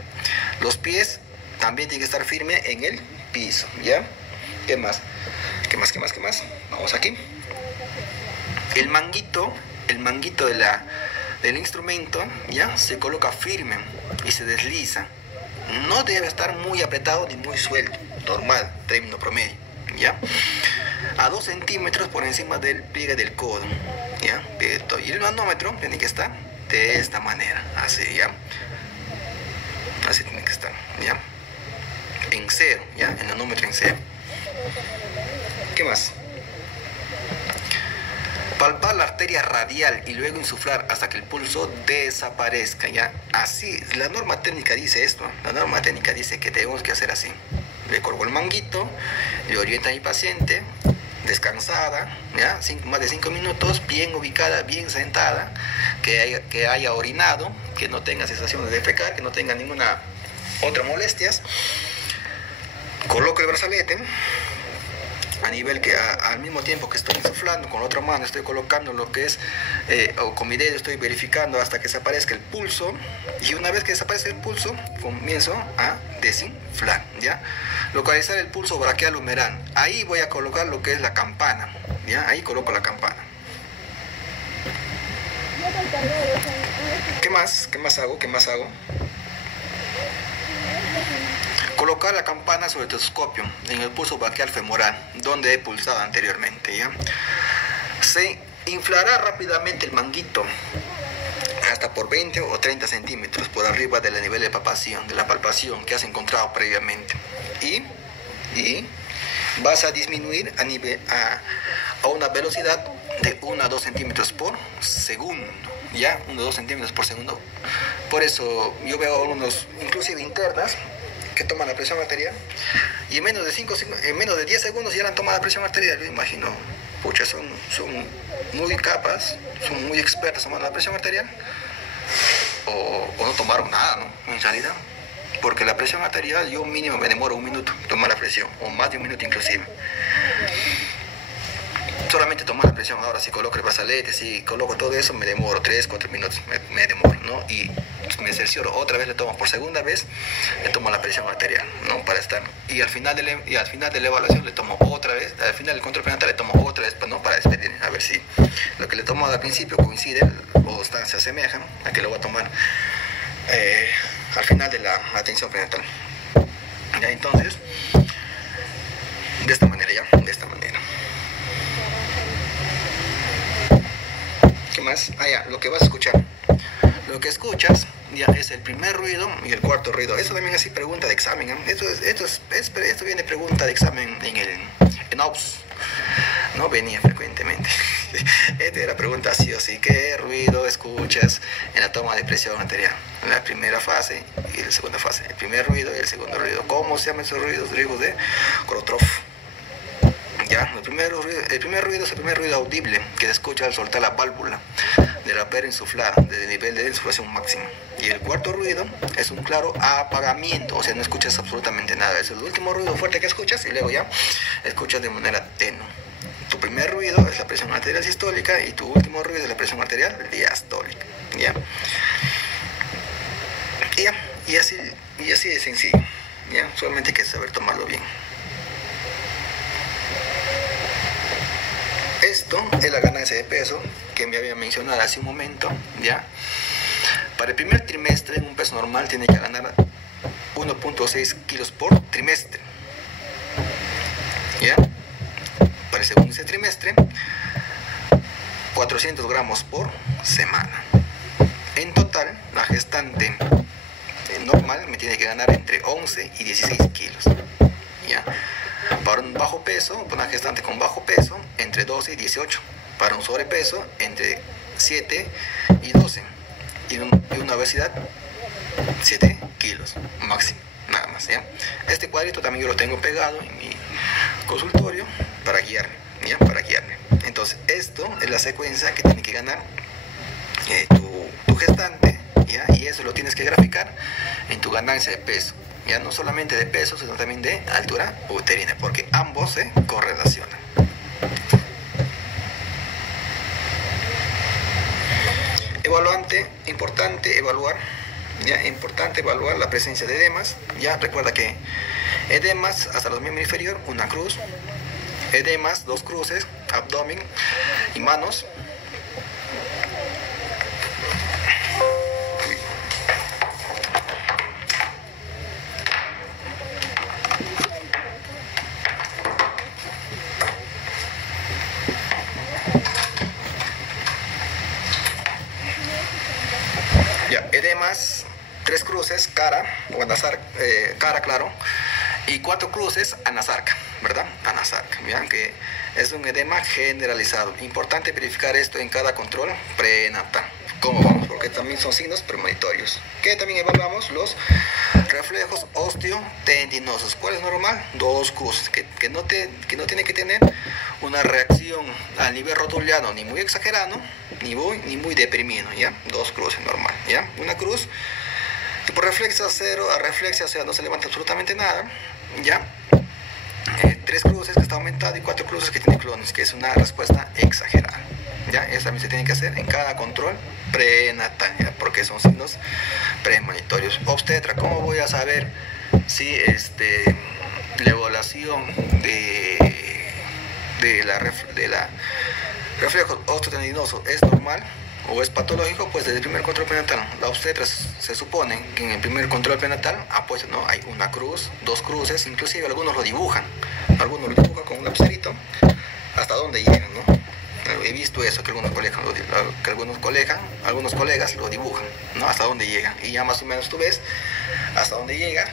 Los pies también tienen que estar firmes en el piso, ¿ya? ¿Qué más? ¿Qué más? Vamos aquí. El manguito del instrumento, ¿ya? Se coloca firme y se desliza. No debe estar muy apretado ni muy suelto, normal, término promedio, ¿ya? A 2 centímetros por encima del pliegue del codo, ¿ya? Y el manómetro tiene que estar de esta manera, así, ¿ya? Así tiene que estar, ¿ya? En cero, ¿ya? El manómetro en cero. ¿Qué más? Palpar la arteria radial y luego insuflar hasta que el pulso desaparezca, ¿ya? Así, la norma técnica dice esto, la norma técnica dice que tenemos que hacer así. Le colgo el manguito, le orienta a mi paciente, descansada, ¿ya? Más de 5 minutos, bien ubicada, bien sentada, que haya orinado, que no tenga sensación de defecar, que no tenga ninguna otra molestias. Coloco el brazalete a nivel que al mismo tiempo que estoy insuflando, con la otra mano estoy colocando lo que es, o con mi dedo estoy verificando hasta que desaparezca el pulso, y una vez que desaparece el pulso, comienzo a desinflar, ¿ya? Localizar el pulso braquial humeral, ahí voy a colocar lo que es la campana, ¿ya? Ahí coloco la campana. ¿Qué más? ¿Qué más hago? ¿Qué más hago? Colocar la campana sobre el estetoscopio en el pulso braquial femoral, donde he pulsado anteriormente, ¿ya? Se inflará rápidamente el manguito hasta por 20 o 30 centímetros por arriba del nivel de la palpación que has encontrado previamente. Y vas a disminuir a una velocidad de 1 a 2 centímetros por segundo, ¿ya? 1 a 2 centímetros por segundo. Por eso yo veo algunos, inclusive internas, que toman la presión arterial y en menos de 10 segundos ya han tomado la presión arterial. Yo imagino, pucha, son muy capas, son muy expertas tomando la presión arterial, o no tomaron nada, ¿no? En realidad, porque la presión arterial yo mínimo me demoro 1 minuto tomar la presión, o más de 1 minuto inclusive. Solamente tomar la presión. Ahora si coloco el brazalete, si coloco todo eso, me demoro 3-4 minutos, me demoro, ¿no? Y me cercioro, otra vez le tomo por segunda vez, le tomo la presión arterial, ¿no? Para estar, y al final de la evaluación le tomo otra vez, al final del control prenatal le tomo otra vez, ¿no? Para despedir, a ver si lo que le tomo al principio coincide o se asemejan a que lo voy a tomar al final de la atención prenatal. Ya, entonces, de esta manera, ya, de esta manera. ¿Qué más? Ya, lo que vas a escuchar. Lo que escuchas ya es el primer ruido y el cuarto ruido. Eso también así pregunta de examen, ¿eh? Esto viene pregunta de examen en OPS. No venía frecuentemente. Esta era pregunta sí o sí. ¿Qué ruido escuchas en la toma de presión arterial? En la primera fase y la segunda fase. El primer ruido y el segundo ruido. ¿Cómo se llaman esos ruidos? Ruidos de Korotov. Ya, el primer ruido es el primer ruido audible que se escucha al soltar la válvula de la pera insuflada desde el nivel de insuflación máxima. Y el cuarto ruido es un claro apagamiento, o sea, no escuchas absolutamente nada. Es el último ruido fuerte que escuchas y luego ya escuchas de manera tenue. Tu primer ruido es la presión arterial sistólica y tu último ruido es la presión arterial diastólica. ¿Ya? Y así de sencillo. ¿Ya? Solamente hay que saber tomarlo bien. Esto es la ganancia de peso que me había mencionado hace un momento, ¿ya? Para el primer trimestre, en un peso normal tiene que ganar 1.6 kilos por trimestre, ¿ya? Para el segundo trimestre, 400 gramos por semana. En total, la gestante normal me tiene que ganar entre 11 y 16 kilos, ¿ya? Para un bajo peso, una gestante con bajo peso, entre 12 y 18. Para un sobrepeso, entre 7 y 12. Y una obesidad, 7 kilos máximo, nada más, ¿ya? Este cuadrito también yo lo tengo pegado en mi consultorio para guiarme, ¿ya? Para guiarme. Entonces, esto es la secuencia que tiene que ganar tu gestante, ¿ya? Y eso lo tienes que graficar en tu ganancia de peso. Ya no solamente de peso, sino también de altura uterina, porque ambos se correlacionan. Evaluante, importante evaluar la presencia de edemas. Ya recuerda que edemas hasta los miembros inferior, una cruz, edemas, 2 cruces, abdomen y manos. Edemas, 3 cruces, cara o anasarca, cara, claro, y 4 cruces, anasarca, ¿verdad? Anasarca, ¿ya? Que es un edema generalizado. Importante verificar esto en cada control prenatal. ¿Cómo vamos? Porque también son signos premonitorios. Que también evaluamos los reflejos osteotendinosos. ¿Cuál es normal? 2 cruces, que no tiene que tener una reacción a nivel rotuliano ni muy exagerado, ni muy deprimido, ¿ya? 2 cruces normal, ¿ya? Una cruz que por reflexo 0 a reflexo, o sea, no se levanta absolutamente nada, ¿ya? 3 3 cruces que está aumentado y 4 cruces que tiene clones, que es una respuesta exagerada. ¿Ya? Eso también se tiene que hacer en cada control prenatal, ¿ya? Porque son signos premonitorios. Obstetra, ¿cómo voy a saber si la evaluación de la reflejo osteotendinoso es normal o es patológico? Pues desde el primer control prenatal, la obstetra se supone que en el primer control prenatal, pues no, hay una cruz, 2 cruces, inclusive algunos lo dibujan con un lapicerito hasta dónde llegan, ¿no? He visto eso, que algunos colegas lo dibujan, ¿no? Hasta dónde llegan, y ya más o menos tú ves hasta dónde llega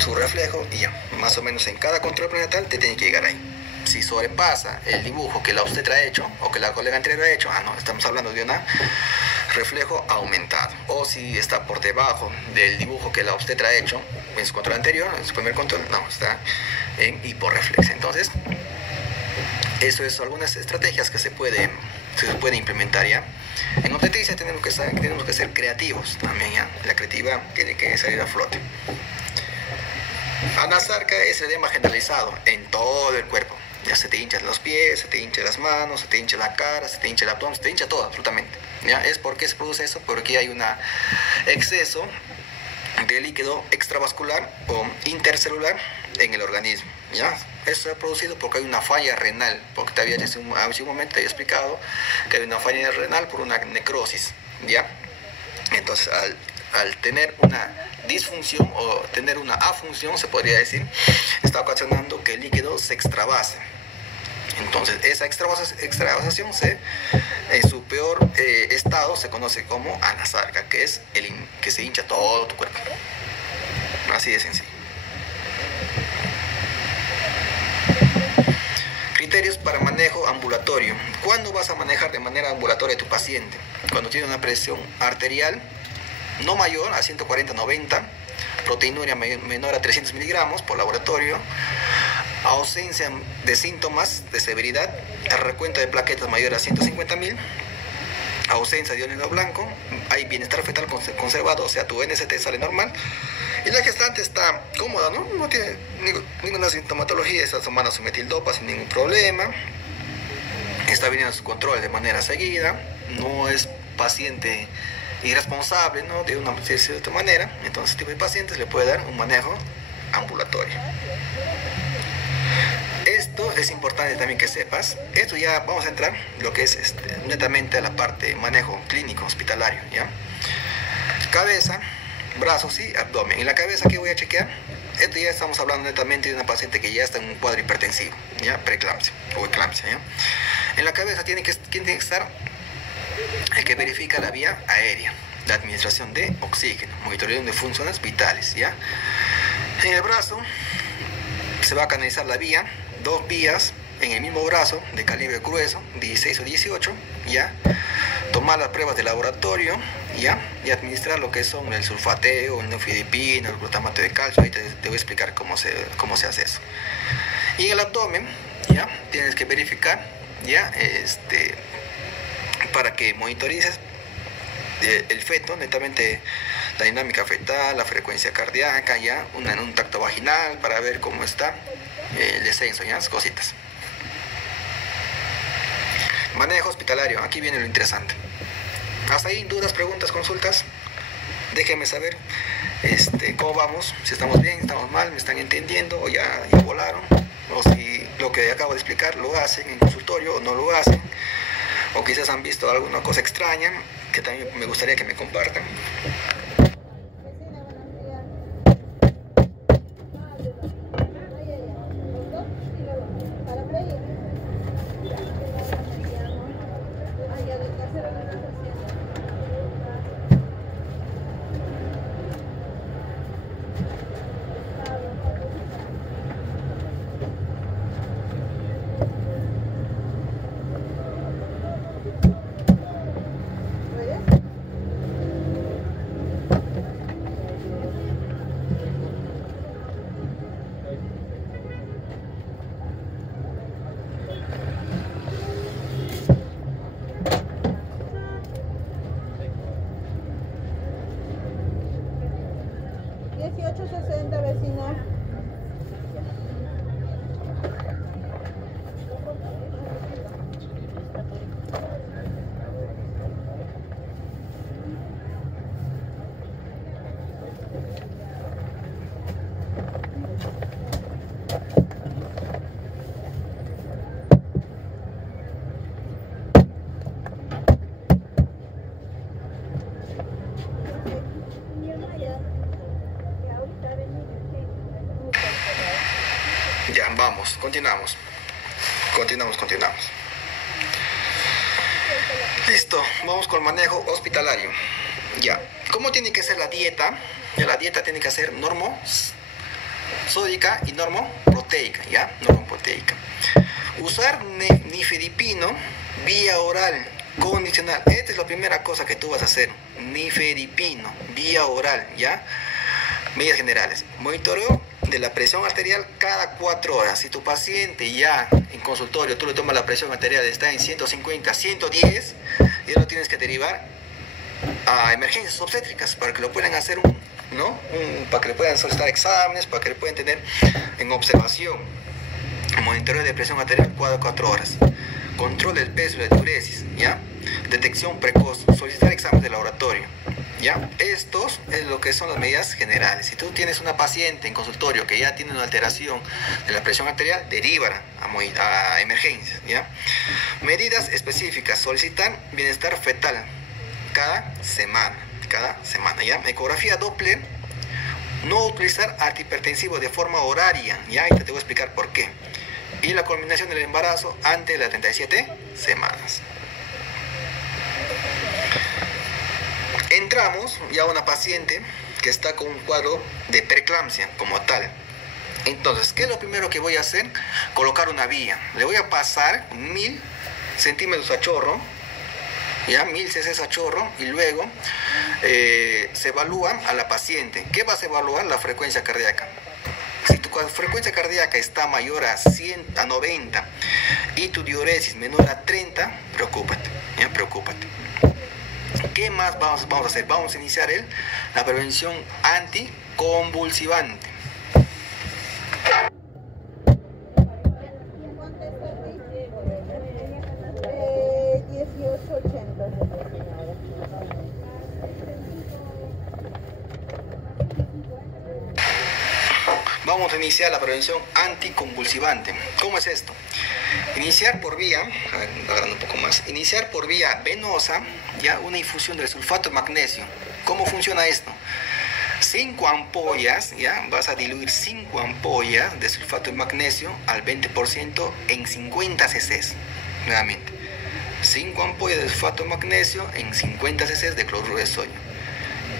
su reflejo, y ya, más o menos en cada control prenatal te tiene que llegar ahí. Si sobrepasa el dibujo que la obstetra ha hecho o que la colega anterior ha hecho, no, estamos hablando de un reflejo aumentado. O si está por debajo del dibujo que la obstetra ha hecho en su control anterior, en su primer control, no, está en hiporreflexia. Entonces, eso es algunas estrategias que se puede implementar, ¿ya? En obstetricia tenemos que ser creativos también, ¿ya? La creatividad tiene que salir a flote. Anasarca es edema generalizado en todo el cuerpo. Ya se te hinchan los pies, se te hinchan las manos, se te hincha la cara, se te hincha el abdomen, se te hincha todo absolutamente. ¿Ya? ¿Es por qué se produce eso? Porque hay un exceso de líquido extravascular o intercelular en el organismo. ¿Ya? Eso se ha producido porque hay una falla renal, porque hace un momento te había explicado que hay una falla renal por una necrosis. ¿Ya? Entonces, al tener una disfunción o tener una afunción, se podría decir, está ocasionando que el líquido se extravase. Entonces, esa extravasación en su peor estado se conoce como anasarca, que es que se hincha todo tu cuerpo. Así de sencillo. Criterios para manejo ambulatorio. ¿Cuándo vas a manejar de manera ambulatoria a tu paciente? Cuando tiene una presión arterial no mayor a 140-90, proteinuria menor a 300 miligramos por laboratorio, ausencia de síntomas de severidad, recuento de plaquetas mayor a 150.000, ausencia de ioneno blanco, hay bienestar fetal conservado, o sea, tu NST sale normal, y la gestante está cómoda, ¿no? No tiene ninguna sintomatología, esta semana su metildopa sin ningún problema, está viniendo a su control de manera seguida, no es paciente irresponsable, ¿no? De una cierta manera. Entonces, este tipo de pacientes le puede dar un manejo ambulatorio. Esto es importante también que sepas. Esto ya vamos a entrar lo que es netamente a la parte de manejo clínico hospitalario, ¿ya? Cabeza, brazos y abdomen. En la cabeza, ¿qué voy a chequear? Esto ya estamos hablando netamente de una paciente que ya está en un cuadro hipertensivo, ¿ya? Preeclampsia o eclampsia, ¿ya? En la cabeza ¿quién tiene que estar? El que verifica la vía aérea, la administración de oxígeno, monitoreo de funciones vitales, ¿ya? En el brazo se va a canalizar la vía, 2 vías en el mismo brazo de calibre grueso, 16 o 18, ¿ya? Tomar las pruebas de laboratorio, ¿ya? Y administrar lo que son el sulfateo, el nifedipino, el glutamato de calcio. Ahí te voy a explicar cómo se hace eso. Y en el abdomen, ¿ya? Tienes que verificar, ¿ya? Para que monitorices el feto, netamente la dinámica fetal, la frecuencia cardíaca, ya un tacto vaginal para ver cómo está el descenso, ya las cositas. Manejo hospitalario, aquí viene lo interesante. Hasta ahí, dudas, preguntas, consultas, déjenme saber cómo vamos, si estamos bien, estamos mal, me están entendiendo o ya volaron, o si lo que acabo de explicar lo hacen en consultorio o no lo hacen, o quizás han visto alguna cosa extraña que también me gustaría que me compartan. Ya, vamos, continuamos. Continuamos. Listo, vamos con el manejo hospitalario. Ya, ¿cómo tiene que ser la dieta? Ya, la dieta tiene que ser sódica y normoproteica, ¿ya? Normoproteica. Usar nifedipino vía oral condicional. Esta es la primera cosa que tú vas a hacer. Nifedipino vía oral, ¿ya? Medidas generales. Monitoreo de la presión arterial cada 4 horas. Si tu paciente ya en consultorio, tú le tomas la presión arterial, está en 150, 110, ya lo tienes que derivar a emergencias obstétricas para que lo puedan hacer para que le puedan solicitar exámenes, para que le puedan tener en observación. Monitoreo de presión arterial cada 4 horas. Control del peso y la diuresis, ¿ya? Detección precoz, solicitar exámenes de laboratorio, ¿ya? Estos es lo que son las medidas generales. Si tú tienes una paciente en consultorio que ya tiene una alteración de la presión arterial, derívala a emergencias, ¿ya? Medidas específicas, solicitar bienestar fetal cada semana, ¿ya? Ecografía Doppler, no utilizar antihipertensivo de forma horaria, ¿ya? Y te voy a explicar por qué. Y la culminación del embarazo antes de las 37 semanas. Entramos ya a una paciente que está con un cuadro de preeclampsia como tal. Entonces, ¿qué es lo primero que voy a hacer? Colocar una vía. Le voy a pasar 1000 centímetros a chorro, ya 1000 cc a chorro, y luego se evalúa a la paciente. ¿Qué vas a evaluar? La frecuencia cardíaca. Si tu frecuencia cardíaca está mayor a 90 y tu diuresis menor a 30, preocúpate, ¿ya? Preocúpate. ¿Qué más vamos a hacer? Vamos a iniciar la prevención anticonvulsivante. Vamos a iniciar la prevención anticonvulsivante. ¿Cómo es esto? Iniciar por vía venosa, ya una infusión del sulfato de magnesio. ¿Cómo funciona esto? 5 ampollas, ya vas a diluir 5 ampollas de sulfato de magnesio al 20% en 50 cc. Nuevamente, 5 ampollas de sulfato de magnesio en 50 cc de cloruro de sodio.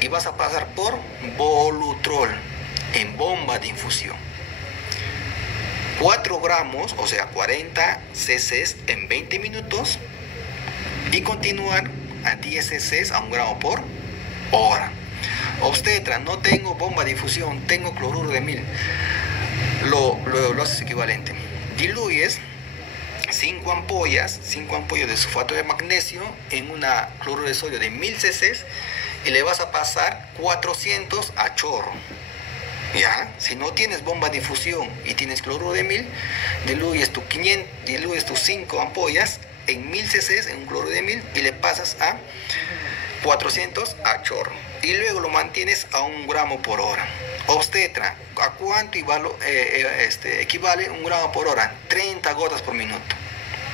Y vas a pasar por Volutrol en bomba de infusión. 4 gramos, o sea 40 cc en 20 minutos, y continuar a 10 cc a 1 gramo por hora. Obstetra, no tengo bomba de infusión, tengo cloruro de 1000. Lo haces equivalente. Diluyes 5 ampollas de sulfato de magnesio en una cloruro de sodio de 1000 cc y le vas a pasar 400 a chorro. ¿Ya? Si no tienes bomba de infusión y tienes cloruro de 1000, diluyes tus 5 ampollas en 1000 cc en un cloruro de 1000 y le pasas a 400 a chorro. Y luego lo mantienes a 1 gramo por hora. Obstetra, ¿a cuánto equivale 1 gramo por hora? 30 gotas por minuto.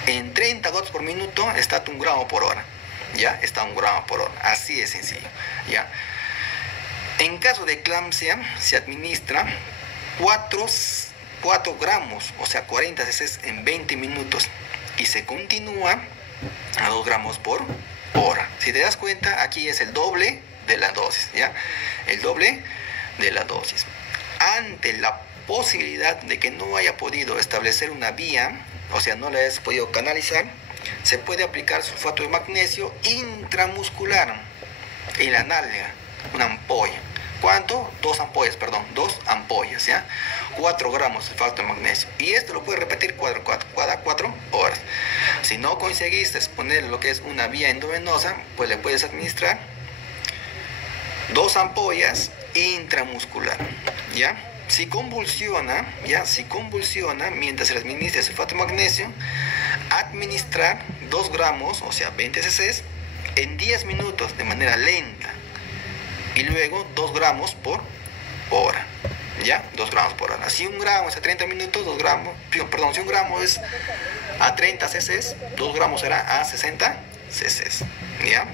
En 30 gotas por minuto está 1 gramo por hora. ¿Ya? Está 1 gramo por hora. Así de sencillo. ¿Ya? En caso de eclampsia, se administra 4 gramos, o sea 40 cc en 20 minutos. Y se continúa a 2 gramos por hora. Si te das cuenta, aquí es el doble de la dosis, ¿ya? El doble de la dosis. Ante la posibilidad de que no haya podido establecer una vía, o sea, no la hayas podido canalizar, se puede aplicar sulfato de magnesio intramuscular en la nalga, una ampolla. ¿Cuánto? 2 ampollas, ¿ya? 4 gramos de sulfato de magnesio. Y esto lo puedes repetir cada 4 horas. Si no conseguiste poner lo que es una vía endovenosa, pues le puedes administrar 2 ampollas intramuscular, ¿ya? Si convulsiona mientras se le administra sulfato de magnesio, administrar 2 gramos, o sea 20 cc, en 10 minutos de manera lenta. Y luego 2 gramos por hora, ¿ya? 2 gramos por hora. Si 1 gramo es a 30 minutos, si 1 gramo es a 30 cc, 2 gramos será a 60 cc, ¿ya?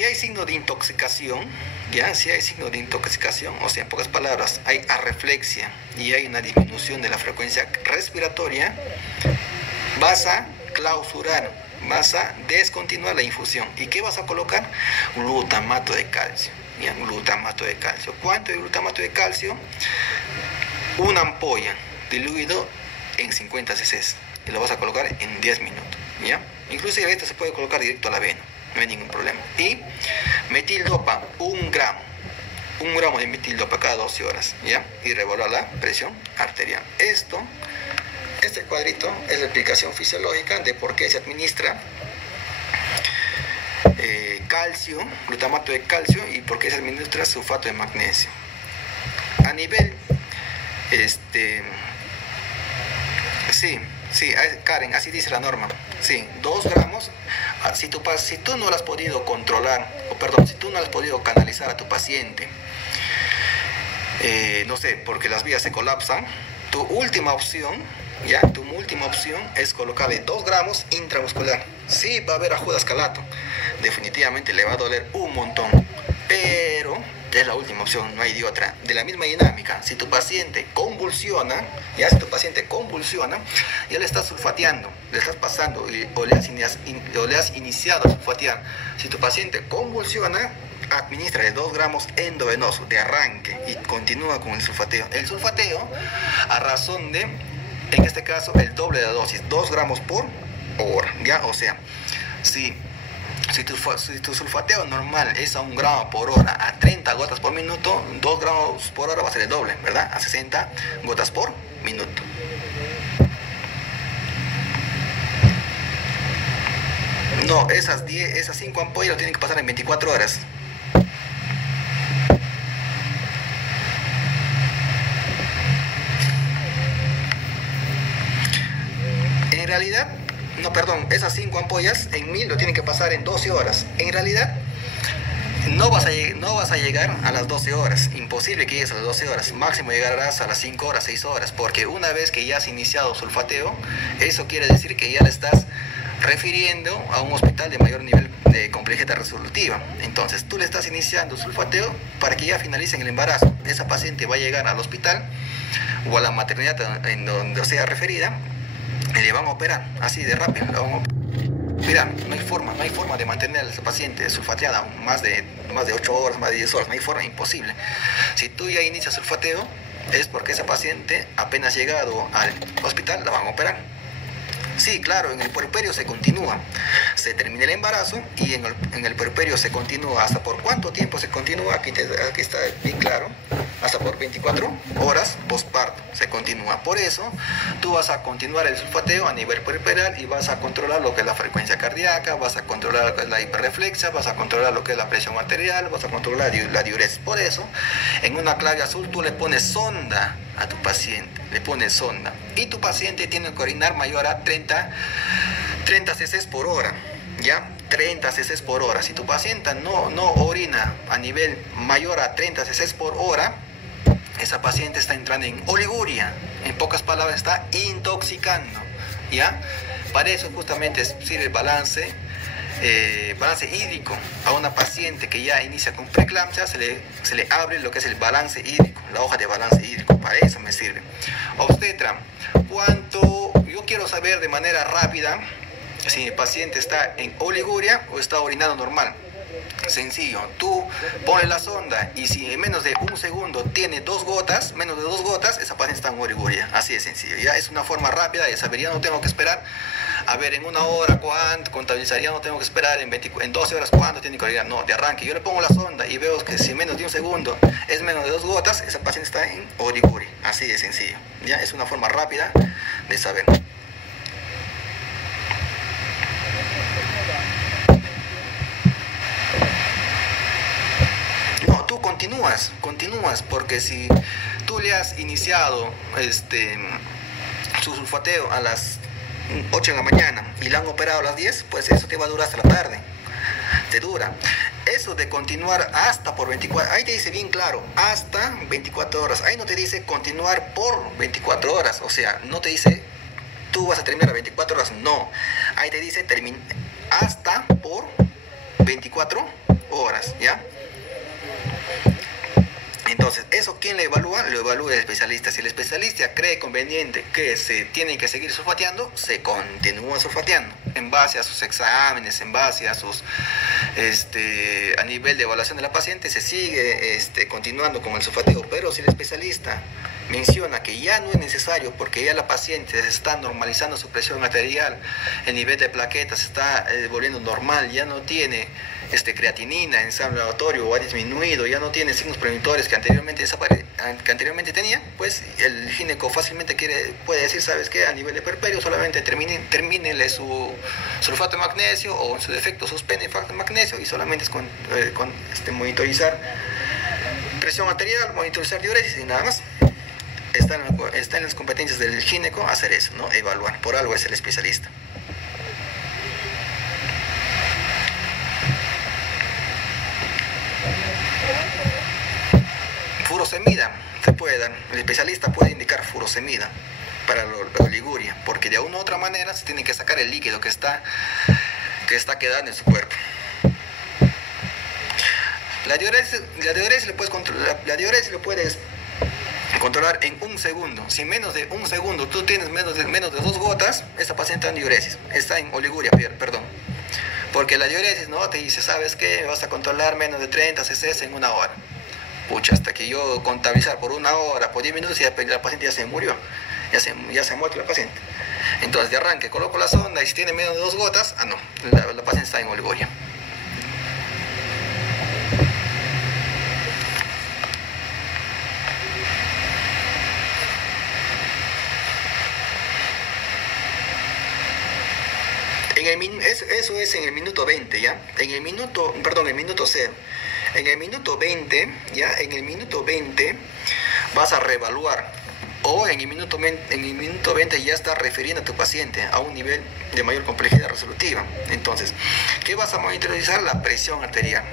Si hay signo de intoxicación, ya, si hay signo de intoxicación, o sea, en pocas palabras, hay arreflexia y hay una disminución de la frecuencia respiratoria, vas a clausurar, vas a descontinuar la infusión. ¿Y qué vas a colocar? Glutamato de calcio. ¿Ya? Glutamato de calcio. ¿Cuánto de glutamato de calcio? Una ampolla diluido en 50 cc. Y lo vas a colocar en 10 minutos. ¿Ya? Inclusive esto se puede colocar directo a la vena. No hay ningún problema. Y metildopa, 1 gramo. 1 gramo de metildopa cada 12 horas. ¿Ya? Y revolver la presión arterial. Este cuadrito es la explicación fisiológica de por qué se administra calcio, glutamato de calcio, y por qué se administra sulfato de magnesio. A nivel, sí, Karen, así dice la norma. Sí, 2 gramos. Si tú no lo has podido controlar, si tú no lo has podido canalizar a tu paciente, no sé, porque las vías se colapsan, tu última opción es colocarle 2 gramos intramuscular. Sí, va a haber ajudas calato, definitivamente le va a doler un montón, pero es la última opción, no hay de otra. De la misma dinámica, si tu paciente convulsiona, ya le estás sulfateando, le estás pasando o le has iniciado a sulfatear. Si tu paciente convulsiona, administra de 2 gramos endovenoso de arranque y continúa con el sulfateo. El sulfateo a razón de, en este caso, el doble de la dosis, 2 gramos por hora, ¿ya? O sea, si tu sulfateo normal es a 1 gramo por hora, a 30 gotas por minuto, 2 gramos por hora va a ser el doble, ¿verdad? A 60 gotas por minuto. No, esas 5 ampollas lo tienen que pasar en 24 horas. En realidad, esas 5 ampollas en 1000 lo tienen que pasar en 12 horas. En realidad, no vas a llegar a las 12 horas. Imposible que llegues a las 12 horas. Máximo llegarás a las 5 horas, 6 horas. Porque una vez que ya has iniciado sulfateo, eso quiere decir que ya le estás refiriendo a un hospital de mayor nivel de complejidad resolutiva. Entonces, tú le estás iniciando sulfateo para que ya finalicen el embarazo. Esa paciente va a llegar al hospital o a la maternidad en donde sea referida, y le van a operar así de rápido. Mira, no hay forma de mantener a esa paciente sulfateada más de 8 horas, más de 10 horas, no hay forma, imposible. Si tú ya inicias sulfateo, es porque esa paciente apenas llegado al hospital la van a operar. Sí, claro, en el puerperio se continúa, se termina el embarazo y en el puerperio se continúa. ¿Hasta por cuánto tiempo se continúa? Aquí está bien claro. Hasta por 24 horas posparto se continúa. Por eso tú vas a continuar el sulfateo a nivel puerperal y vas a controlar lo que es la frecuencia cardíaca, vas a controlar lo que es la hiperreflexia, vas a controlar lo que es la presión arterial, vas a controlar la diuresis. Por eso, en una clave azul tú le pones sonda a tu paciente, le pones sonda. Y tu paciente tiene que orinar mayor a 30 cc por hora, ¿ya? 30 cc por hora. Si tu paciente no orina a nivel mayor a 30 cc por hora, esa paciente está entrando en oliguria. En pocas palabras, está intoxicando, ¿ya? Para eso justamente sirve el balance hídrico. A una paciente que ya inicia con preeclampsia se le abre lo que es el balance hídrico, la hoja de balance hídrico. Para eso me sirve. Obstetra, yo quiero saber de manera rápida si el paciente está en oliguria o está orinando normal. Sencillo, tú pones la sonda y si en menos de 1 segundo tiene 2 gotas, menos de 2 gotas, esa paciente está en oliguria. Así de sencillo, ya es una forma rápida de saber. Ya no tengo que esperar a ver en 1 hora cuánto contabilizar, ya no tengo que esperar en 12 horas cuánto tiene que orinar. No, de arranque yo le pongo la sonda y veo que si menos de 1 segundo es menos de 2 gotas, esa paciente está en oliguria. Así de sencillo, ya es una forma rápida de saber. Continúas, porque si tú le has iniciado su sulfateo a las 8 de la mañana y la han operado a las 10, pues eso te va a durar hasta la tarde. Te dura. Eso de continuar hasta por 24, ahí te dice bien claro, hasta 24 horas. Ahí no te dice continuar por 24 horas, o sea, no te dice tú vas a terminar a 24 horas, no. Ahí te dice hasta por 24 horas, ¿ya? Entonces, ¿eso quién lo evalúa? Lo evalúa el especialista. Si el especialista cree conveniente que se tiene que seguir sulfateando, se continúa sulfateando en base a sus exámenes, en base a sus a nivel de evaluación de la paciente, se sigue continuando con el sulfateo. Pero si el especialista menciona que ya no es necesario porque ya la paciente se está normalizando su presión arterial, el nivel de plaquetas se está volviendo normal, ya no tiene creatinina en examen laboratorio o ha disminuido, ya no tiene signos premonitores que anteriormente tenía, pues el gineco fácilmente puede decir, ¿sabes qué? A nivel de puerperio solamente termínele su sulfato de magnesio o en su defecto suspende el factor de magnesio y solamente es con monitorizar presión arterial, monitorizar diuresis y nada más. Está en las competencias del gineco hacer eso, ¿no? Evaluar, por algo es el especialista. Furosemida se puede dar, el especialista puede indicar furosemida para la oliguria, porque de una u otra manera se tiene que sacar el líquido que está quedando en su cuerpo. La diuresis lo puedes controlar en un segundo. Si menos de un segundo tú tienes menos de 2 gotas, esa paciente está en diuresis, está en oliguria, perdón. Porque la diuresis, ¿no? Te dice, ¿sabes qué? Vas a controlar menos de 30 cc en una hora. Pucha, hasta que yo contabilizar por una hora, por 10 minutos, y la paciente ya se murió. Ya se ha muerto la paciente. Entonces, de arranque, coloco la sonda y si tiene menos de 2 gotas, no, la paciente está en oliguria. Eso es en el minuto 20, ¿ya? En el minuto 0. En el minuto 20, ¿ya? En el minuto 20 vas a reevaluar. O en el minuto 20 ya estás refiriendo a tu paciente a un nivel de mayor complejidad resolutiva. Entonces, ¿qué vas a monitorizar? La presión arterial.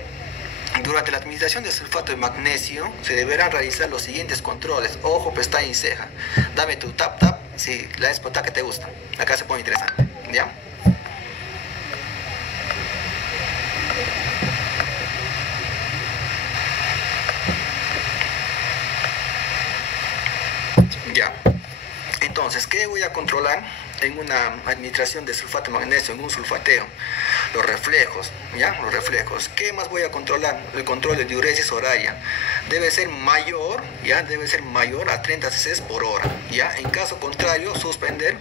Durante la administración de sulfato de magnesio se deberán realizar los siguientes controles: ojo, pestaña y ceja. Dame tu tap si la espota que te gusta. Acá se pone interesante, ¿ya? Ya. Entonces, ¿qué voy a controlar en una administración de sulfato de magnesio, en un sulfateo? Los reflejos, ¿ya? Los reflejos. ¿Qué más voy a controlar? El control de diuresis horaria. Debe ser mayor, ¿ya? Debe ser mayor a 30 cc por hora, ¿ya? En caso contrario, suspender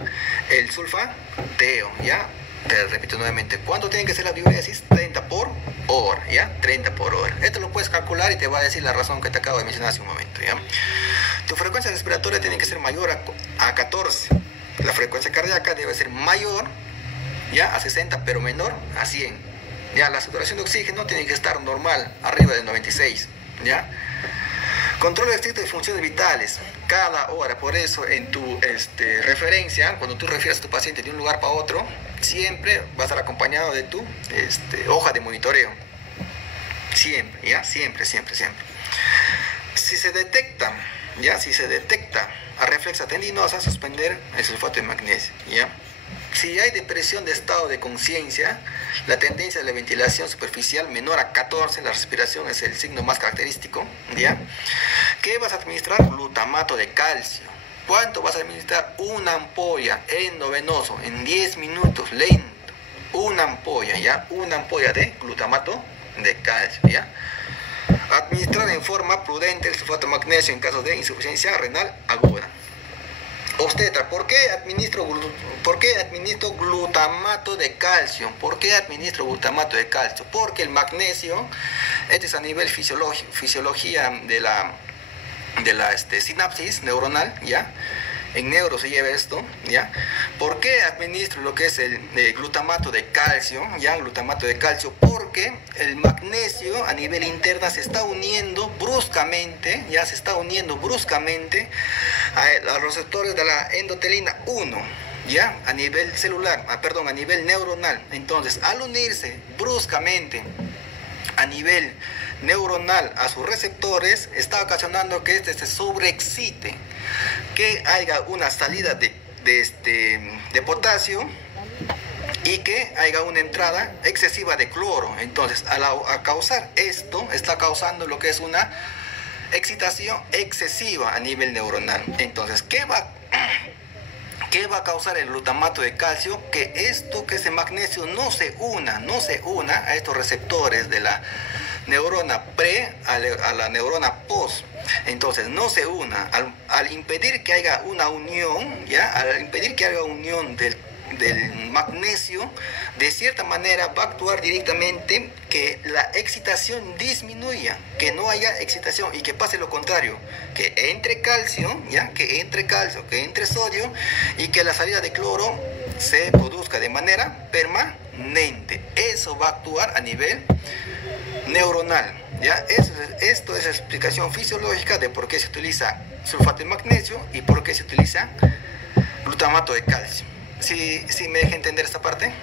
el sulfateo, ¿ya? Te repito nuevamente, ¿cuánto tiene que ser la diuresis? 30 por hora, ¿ya? 30 por hora. Esto lo puedes calcular y te va a decir la razón que te acabo de mencionar hace un momento, ¿ya? Tu frecuencia respiratoria tiene que ser mayor a 14. La frecuencia cardíaca debe ser mayor, ¿ya? A 60, pero menor a 100. ¿Ya? La saturación de oxígeno tiene que estar normal, arriba de 96, ¿ya? Control estricto de funciones vitales cada hora. Por eso en tu referencia, cuando tú refieres a tu paciente de un lugar para otro, siempre va a estar acompañado de tu hoja de monitoreo. Siempre, ¿ya? Siempre. Si se detecta arreflexa tendinosa, suspender el sulfato de magnesio, ¿ya? Si hay depresión de estado de conciencia, la tendencia de la ventilación superficial menor a 14, la respiración es el signo más característico, ¿ya? ¿Qué vas a administrar? Glutamato de calcio. ¿Cuánto vas a administrar? Una ampolla endovenoso en 10 minutos, lento. Una ampolla, ¿ya? Una ampolla de glutamato de calcio, ¿ya? Administrar en forma prudente el sulfato de magnesio en caso de insuficiencia renal aguda. Obstetra, ¿por qué administro glutamato de calcio? ¿Por qué administro glutamato de calcio? Porque el magnesio, este es a nivel fisiología de la sinapsis neuronal, ¿ya? En neuro se lleva esto, ¿ya? ¿Por qué administro lo que es el glutamato de calcio, ¿ya? Glutamato de calcio, porque el magnesio a nivel interno se está uniendo bruscamente, ¿ya? Se está uniendo bruscamente a los receptores de la endotelina 1, ¿ya? A nivel celular, a nivel neuronal. Entonces, al unirse bruscamente a nivel neuronal a sus receptores, está ocasionando que se sobreexcite, que haya una salida de potasio y que haya una entrada excesiva de cloro. Entonces, a causar esto, está causando lo que es una excitación excesiva a nivel neuronal. Entonces, ¿qué va a causar el glutamato de calcio? Que ese magnesio no se una a estos receptores de la neurona pre a la neurona post. Entonces no se una, al impedir que haya una unión, ¿ya? Al impedir que haya unión del magnesio, de cierta manera va a actuar directamente que la excitación disminuya, que no haya excitación y que pase lo contrario, que entre calcio, ¿ya? Que entre sodio y que la salida de cloro se produzca de manera permanente. Eso va a actuar a nivel neuronal, ¿ya? Esto es la explicación fisiológica de por qué se utiliza sulfato de magnesio y por qué se utiliza glutamato de calcio. ¿Sí me deja entender esta parte?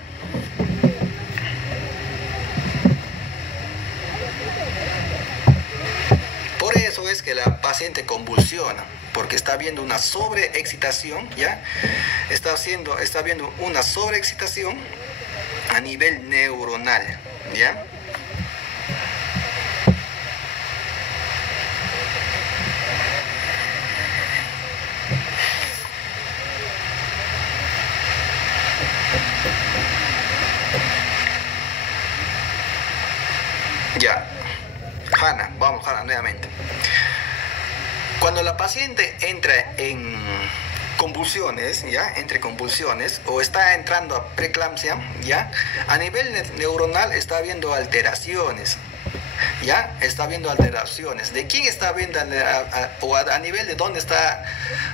Por eso es que la paciente convulsiona, porque está viendo una sobreexcitación, ¿ya? Está viendo una sobreexcitación a nivel neuronal, ¿ya? Ya, Hanna nuevamente. Cuando la paciente entra en convulsiones, ¿ya? Entre convulsiones o está entrando a preeclampsia, ¿ya? A nivel neuronal está habiendo alteraciones, ¿ya? Está habiendo alteraciones. ¿De quién está habiendo o a nivel de dónde está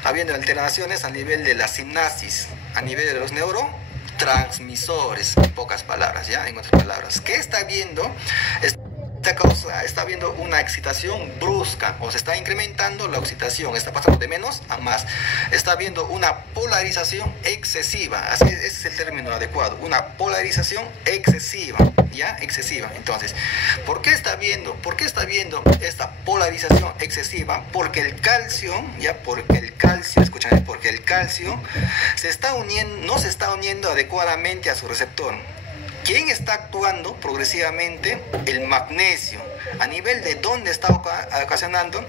habiendo alteraciones? A nivel de la sinapsis, a nivel de los neurotransmisores, en pocas palabras, ¿ya? En otras palabras, ¿qué está viendo? Está viendo una excitación brusca, o se está incrementando la excitación, está pasando de menos a más, está viendo una polarización excesiva, así ese es el término adecuado, una polarización excesiva, ¿ya? Excesiva. Entonces, ¿por qué está viendo esta polarización excesiva? Porque el calcio, escúchame, porque el calcio no se está uniendo adecuadamente a su receptor. ¿Quién está actuando progresivamente? El magnesio. ¿A nivel de dónde está ocasionando?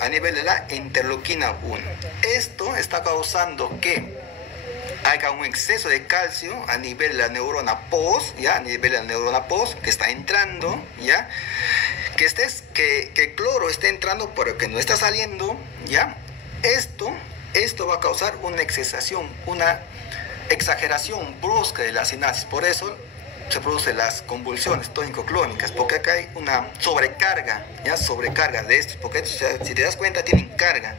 A nivel de la interleuquina 1. Esto está causando que haya un exceso de calcio a nivel de la neurona post, ¿ya? A nivel de la neurona post, que está entrando, ¿ya? Que cloro esté entrando, pero que no está saliendo, ¿ya? Esto va a causar una exageración brusca de la sinapsis. Por eso se producen las convulsiones tónico-clónicas, porque acá hay una sobrecarga, ¿ya? Sobrecarga de estos, porque estos, si te das cuenta, tienen carga.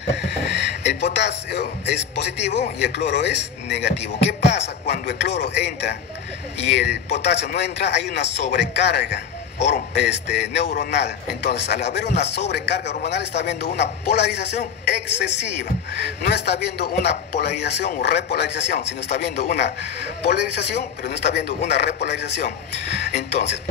El potasio es positivo y el cloro es negativo. ¿Qué pasa cuando el cloro entra y el potasio no entra? Hay una sobrecarga neuronal. Entonces, al haber una sobrecarga hormonal, está habiendo una polarización excesiva. No está viendo una polarización o repolarización, sino está viendo una polarización, pero no está viendo una repolarización. Entonces,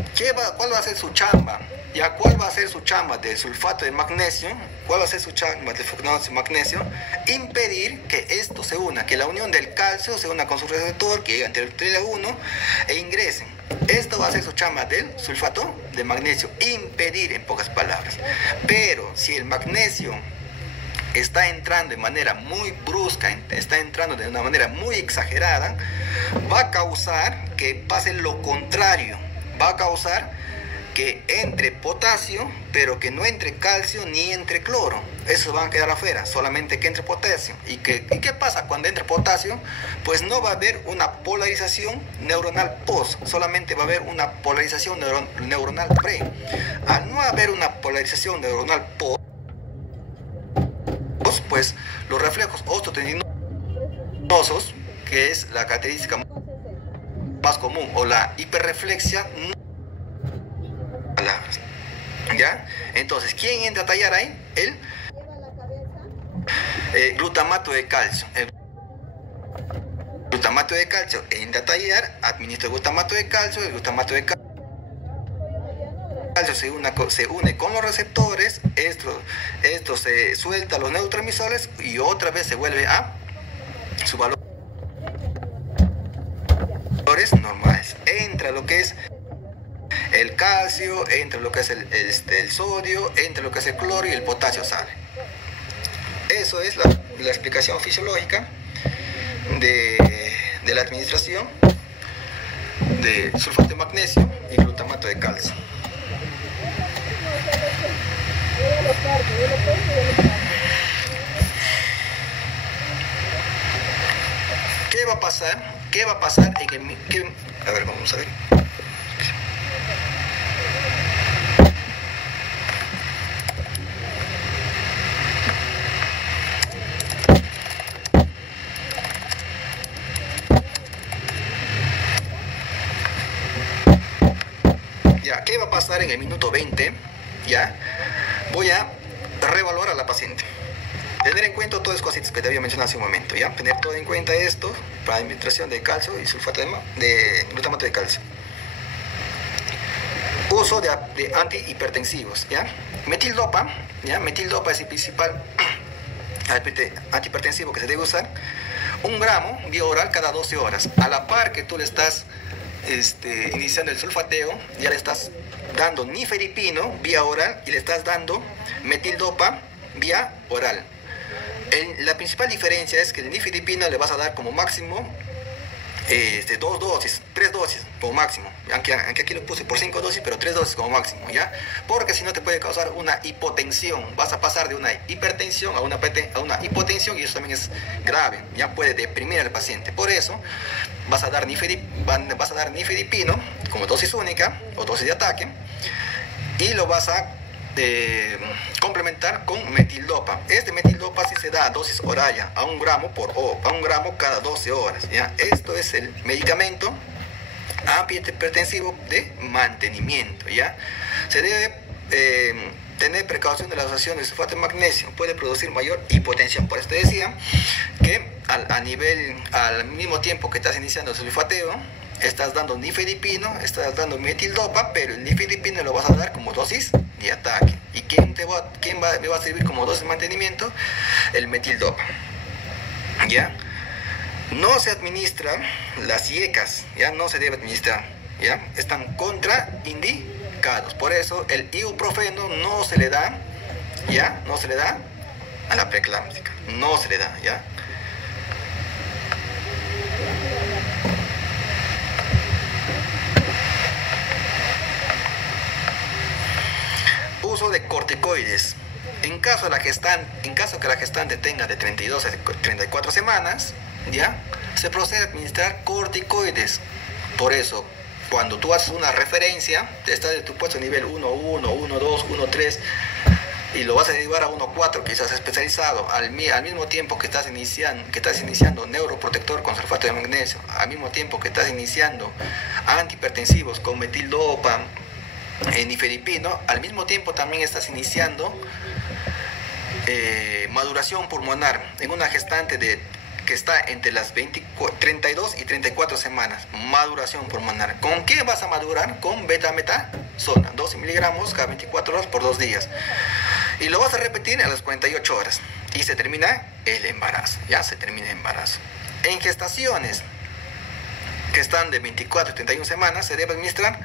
¿cuál va a ser su chamba? ¿Ya? ¿Cuál va a ser su chamba del sulfato de magnesio? ¿Cuál va a ser su chamba del sulfato de magnesio? Impedir que esto se una, que la unión del calcio se una con su receptor, que llegue ante el trilo 1 e ingresen. Esto va a ser su chamba del sulfato de magnesio, impedir, en pocas palabras. Pero si el magnesio está entrando de manera muy brusca, está entrando de una manera muy exagerada, va a causar que pase lo contrario, va a causar que entre potasio, pero que no entre calcio ni entre cloro. Esos van a quedar afuera, solamente que entre potasio. ¿Y qué pasa cuando entre potasio? Pues no va a haber una polarización neuronal post, solamente va a haber una polarización neuronal pre. Al no haber una polarización neuronal post, pues los reflejos osteotendinosos, que es la característica más común, o la hiperreflexia, ¿ya? Entonces, ¿quién entra a tallar ahí? El glutamato de calcio. El glutamato de calcio entra a tallar, administra el glutamato de calcio. El glutamato de calcio se une con los receptores. Esto se suelta a los neurotransmisores y otra vez se vuelve a su valores lo que es el calcio, entra lo que es el sodio, entra lo que es el cloro y el potasio sale. Eso es la explicación fisiológica de la administración de sulfato de magnesio y glutamato de calcio. ¿Qué va a pasar? ¿Qué va a pasar en el... A ver, vamos a ver. Ya, ¿qué va a pasar en el minuto 20? Ya, voy a reevaluar a la paciente. Tener en cuenta todas las cositas que te había mencionado hace un momento, ¿ya? Tener todo en cuenta esto para la administración de calcio y sulfato de glutamato de calcio. Uso de antihipertensivos, ¿ya? Metildopa, ¿ya? Metildopa es el principal antihipertensivo que se debe usar. 1 gramo vía oral cada 12 horas. A la par que tú le estás iniciando el sulfateo, ya le estás dando nifedipino vía oral y le estás dando metildopa vía oral. La principal diferencia es que el nifedipino le vas a dar como máximo 2 dosis, 3 dosis como máximo, aunque aquí lo puse por 5 dosis, pero 3 dosis como máximo, ¿ya? Porque si no te puede causar una hipotensión, vas a pasar de una hipertensión a una hipotensión y eso también es grave, ya puede deprimir al paciente. Por eso vas a dar nifedipino como dosis única o dosis de ataque y lo vas a complementar con metildopa. Este metildopa sí se da a dosis oral a 1 gramo a 1 gramo cada 12 horas, ¿ya? Esto es el medicamento antihipertensivo de mantenimiento, ¿ya? Se debe tener precaución de la asociación del sulfato de magnesio, puede producir mayor hipotensión. Por eso te decía que al mismo tiempo que estás iniciando el sulfateo, estás dando nifedipino, estás dando metildopa, pero el nifedipino lo vas a dar como dosis de ataque. ¿Y quién me va a servir como dosis de mantenimiento? El metildopa, ¿ya? No se administra las IECAS, ¿ya? No se debe administrar, ¿ya? Están contraindicados. Por eso el ibuprofeno no se le da, ¿ya? No se le da a la preeclámptica, no se le da, ¿ya? Uso de corticoides. En caso que la gestante tenga de 32 a 34 semanas, ¿ya? Se procede a administrar corticoides. Por eso, cuando tú haces una referencia, estás de tu puesto nivel 1.1, 1.2, 1.3 y lo vas a derivar a 1.4, quizás especializado, al mismo tiempo que estás iniciando neuroprotector con sulfato de magnesio, al mismo tiempo que estás iniciando antihipertensivos con metildopa, nifedipino, al mismo tiempo también estás iniciando maduración pulmonar en una gestante que está entre las 32 y 34 semanas, maduración pulmonar. ¿Con qué vas a madurar? Con betametasona, 12 miligramos cada 24 horas por 2 días. Y lo vas a repetir a las 48 horas. Y se termina el embarazo, ya se termina el embarazo. En gestaciones que están de 24 y 31 semanas, se debe administrar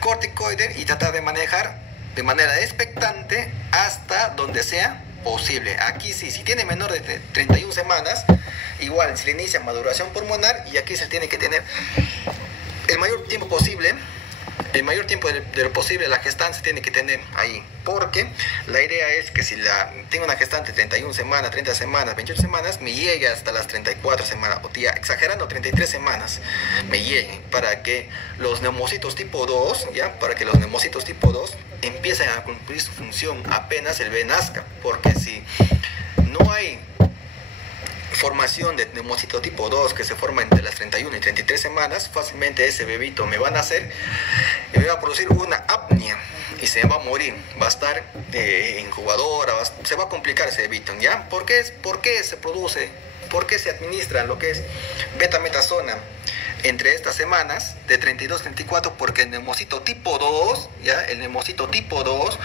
corticoide y tratar de manejar de manera expectante hasta donde sea posible. Aquí sí, si tiene menor de 31 semanas, igual se le inicia maduración pulmonar y aquí se tiene que tener el mayor tiempo posible, de lo posible la gestante se tiene que tener ahí, porque la idea es que si tengo una gestante 31 semanas, 30 semanas, 28 semanas, me llegue hasta las 34 semanas, o ya exagerando 33 semanas, me lleguen para que los neumocitos tipo 2, empiecen a cumplir su función apenas el bebé nazca, porque si no hay formación de neumocito tipo 2 que se forma entre las 31 y 33 semanas, fácilmente ese bebito me va a nacer y me va a producir una apnea y se va a morir, va a estar incubadora, se va a complicar ese bebito, ¿ya? ¿Por qué se produce? ¿Por qué se administra lo que es betametasona entre estas semanas de 32 a 34? Porque el neumocito tipo 2, ¿ya? El neumocito tipo 2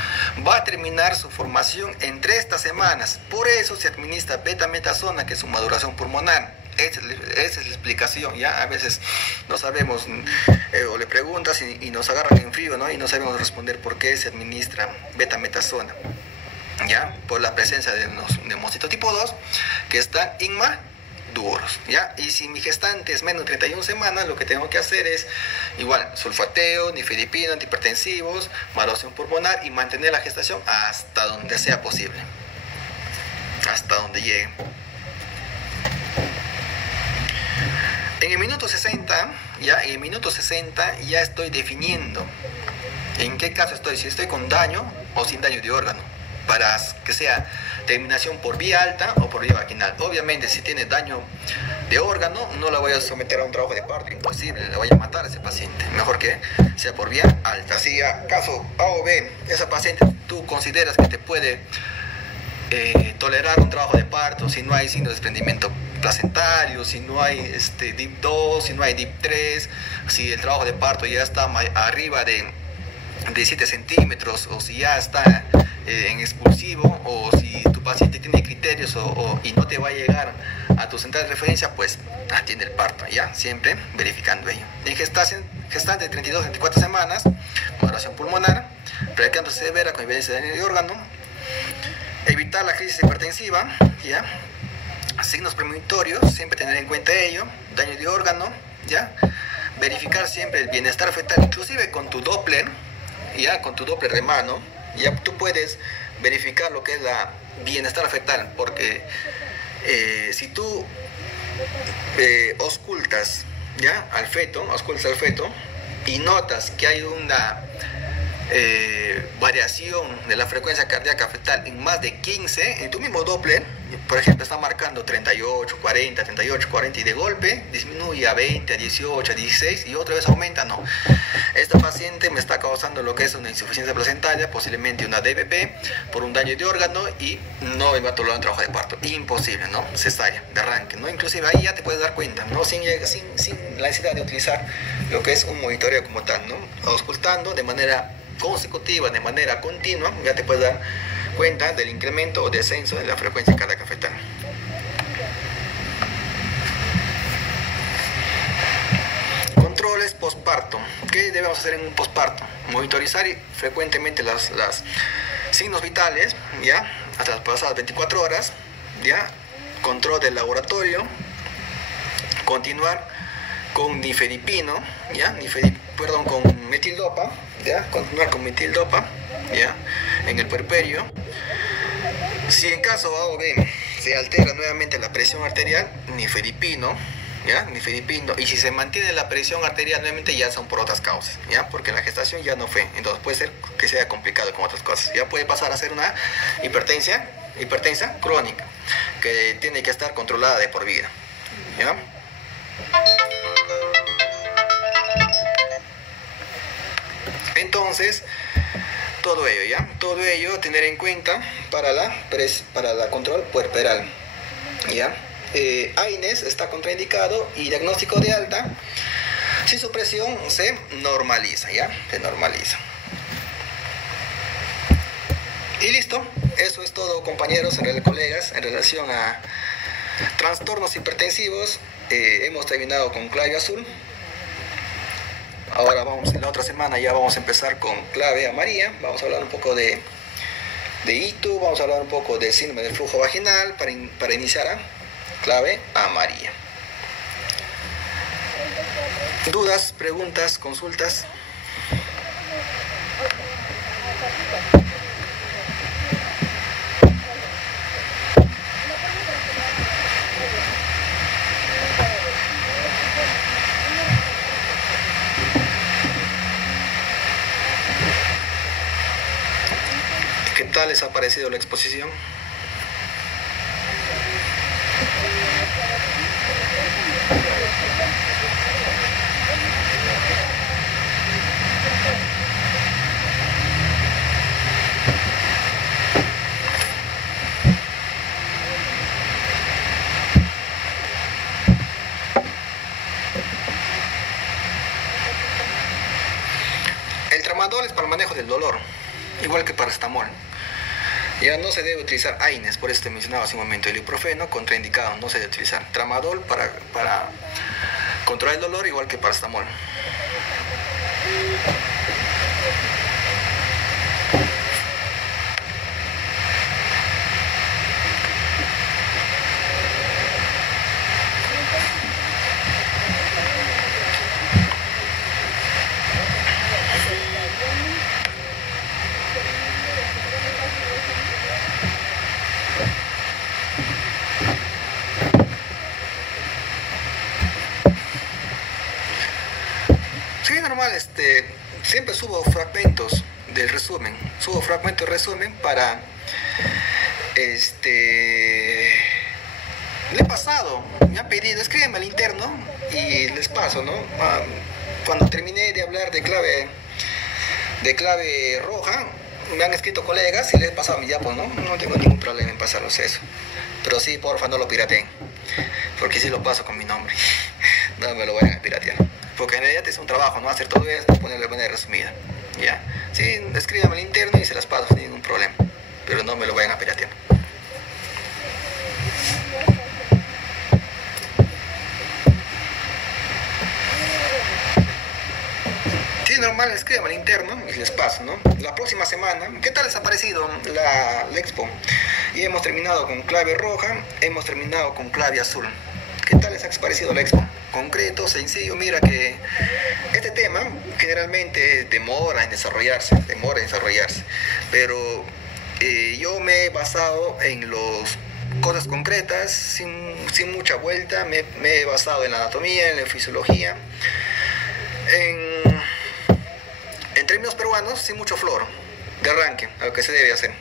va a terminar su formación entre estas semanas. Por eso se administra betametasona, que es su maduración pulmonar. Esa es la explicación, ¿ya? A veces no sabemos, o le preguntas y nos agarran en frío, ¿no? Y no sabemos responder por qué se administra betametasona, ¿ya? Por la presencia de neumocito tipo 2 que están inmaduros, ¿ya? Y si mi gestante es menos de 31 semanas, lo que tengo que hacer es igual sulfateo, nifedipino, antihipertensivos, valoración pulmonar y mantener la gestación hasta donde sea posible, hasta donde llegue. En el minuto 60 ya estoy definiendo en qué caso estoy, si estoy con daño o sin daño de órgano, para que sea terminación por vía alta o por vía vaginal. Obviamente, si tiene daño de órgano, no la voy a someter a un trabajo de parto, imposible, le voy a matar a ese paciente. Mejor que sea por vía alta. Si acaso A o B, esa paciente tú consideras que te puede tolerar un trabajo de parto, si no hay signo de desprendimiento placentario, si no hay DIP 2, si no hay DIP 3, si el trabajo de parto ya está arriba de 7 centímetros, o si ya está en expulsivo, o si tu paciente tiene criterios y no te va a llegar a tu central de referencia, pues atiende el parto, ya, siempre verificando ello. En gestante de 32 a 34 semanas, valoración pulmonar, precanto severa con evidencia de daño de órgano, evitar la crisis hipertensiva, ya, signos premonitorios, siempre tener en cuenta ello, daño de órgano, ya, verificar siempre el bienestar fetal, inclusive con tu Doppler, ya, con tu Doppler de mano, ya tú puedes verificar lo que es la bienestar fetal, porque si tú auscultas, ya, al feto, y notas que hay una variación de la frecuencia cardíaca fetal en más de 15, en tu mismo Doppler, por ejemplo, está marcando 38, 40, y de golpe disminuye a 20, a 18, a 16 y otra vez aumenta, no. Esta paciente me está causando lo que es una insuficiencia placentaria, posiblemente una DBP por un daño de órgano, y no me va a tolerar un trabajo de parto. Imposible, ¿no? Cesárea, de arranque, ¿no? Inclusive ahí ya te puedes dar cuenta, ¿no? Sin la necesidad de utilizar lo que es un monitoreo como tal, ¿no? Auscultando de manera consecutiva, de manera continua, ya te puedes dar cuenta del incremento o descenso de la frecuencia cardíaca fetal. Controles postparto. ¿Qué debemos hacer en un postparto? Monitorizar frecuentemente los signos vitales, ya, hasta las pasadas 24 horas, ya, control del laboratorio, continuar con nifedipino, ya, con metildopa, ya, continuar con metildopa, ya, en el puerperio. Si en caso A o B se altera nuevamente la presión arterial, nifedipino, ya, nifedipino, y si se mantiene la presión arterial nuevamente, ya son por otras causas, ya, porque la gestación ya no fue, entonces puede ser que sea complicado con otras cosas, ya puede pasar a ser una hipertensa crónica, que tiene que estar controlada de por vida, ¿ya? Entonces, todo ello tener en cuenta para la control puerperal, ¿ya? AINES está contraindicado y diagnóstico de alta si su presión se normaliza, ¿ya? Se normaliza. Y listo, eso es todo, compañeros, colegas, en relación a trastornos hipertensivos. Hemos terminado con clave azul. Ahora la otra semana ya vamos a empezar con clave amarilla. Vamos a hablar un poco de ITU, vamos a hablar un poco de síndrome del flujo vaginal para iniciar a clave amarilla. ¿Dudas, preguntas, consultas? ¿Qué tal les ha parecido la exposición? El tramadol es para el manejo del dolor, igual que paracetamol. Ya no se debe utilizar AINES, por eso te mencionaba hace un momento, el ibuprofeno contraindicado, no se debe utilizar. Tramadol para controlar el dolor, igual que paracetamol. Sí, normal, siempre subo fragmentos del resumen, para, le he pasado, me han pedido, escríbeme al interno y les paso, ¿no? Cuando terminé de hablar de clave roja, me han escrito colegas y les he pasado mi diapo, ¿no? No tengo ningún problema en pasarlos eso. Pero sí, porfa, no lo pirateen, porque sí lo paso con mi nombre. No me lo vayan a piratear. Porque en realidad es un trabajo, ¿no? Hacer todo esto, ponerlo de manera resumida. ¿Ya? Sí, escríbame al interno y se las paso sin ningún problema. Pero no me lo vayan a piratear. Sí, normal, escríbame al interno y les paso, ¿no? La próxima semana, ¿qué tal les ha parecido la expo? Y hemos terminado con clave roja, hemos terminado con clave azul. ¿Qué tal les ha parecido la expo? Concreto, sencillo. Mira que este tema generalmente demora en desarrollarse, pero yo me he basado en las cosas concretas, sin mucha vuelta. Me he basado en la anatomía, en la fisiología, en términos peruanos, sin mucho floro, de arranque, a lo que se debe hacer.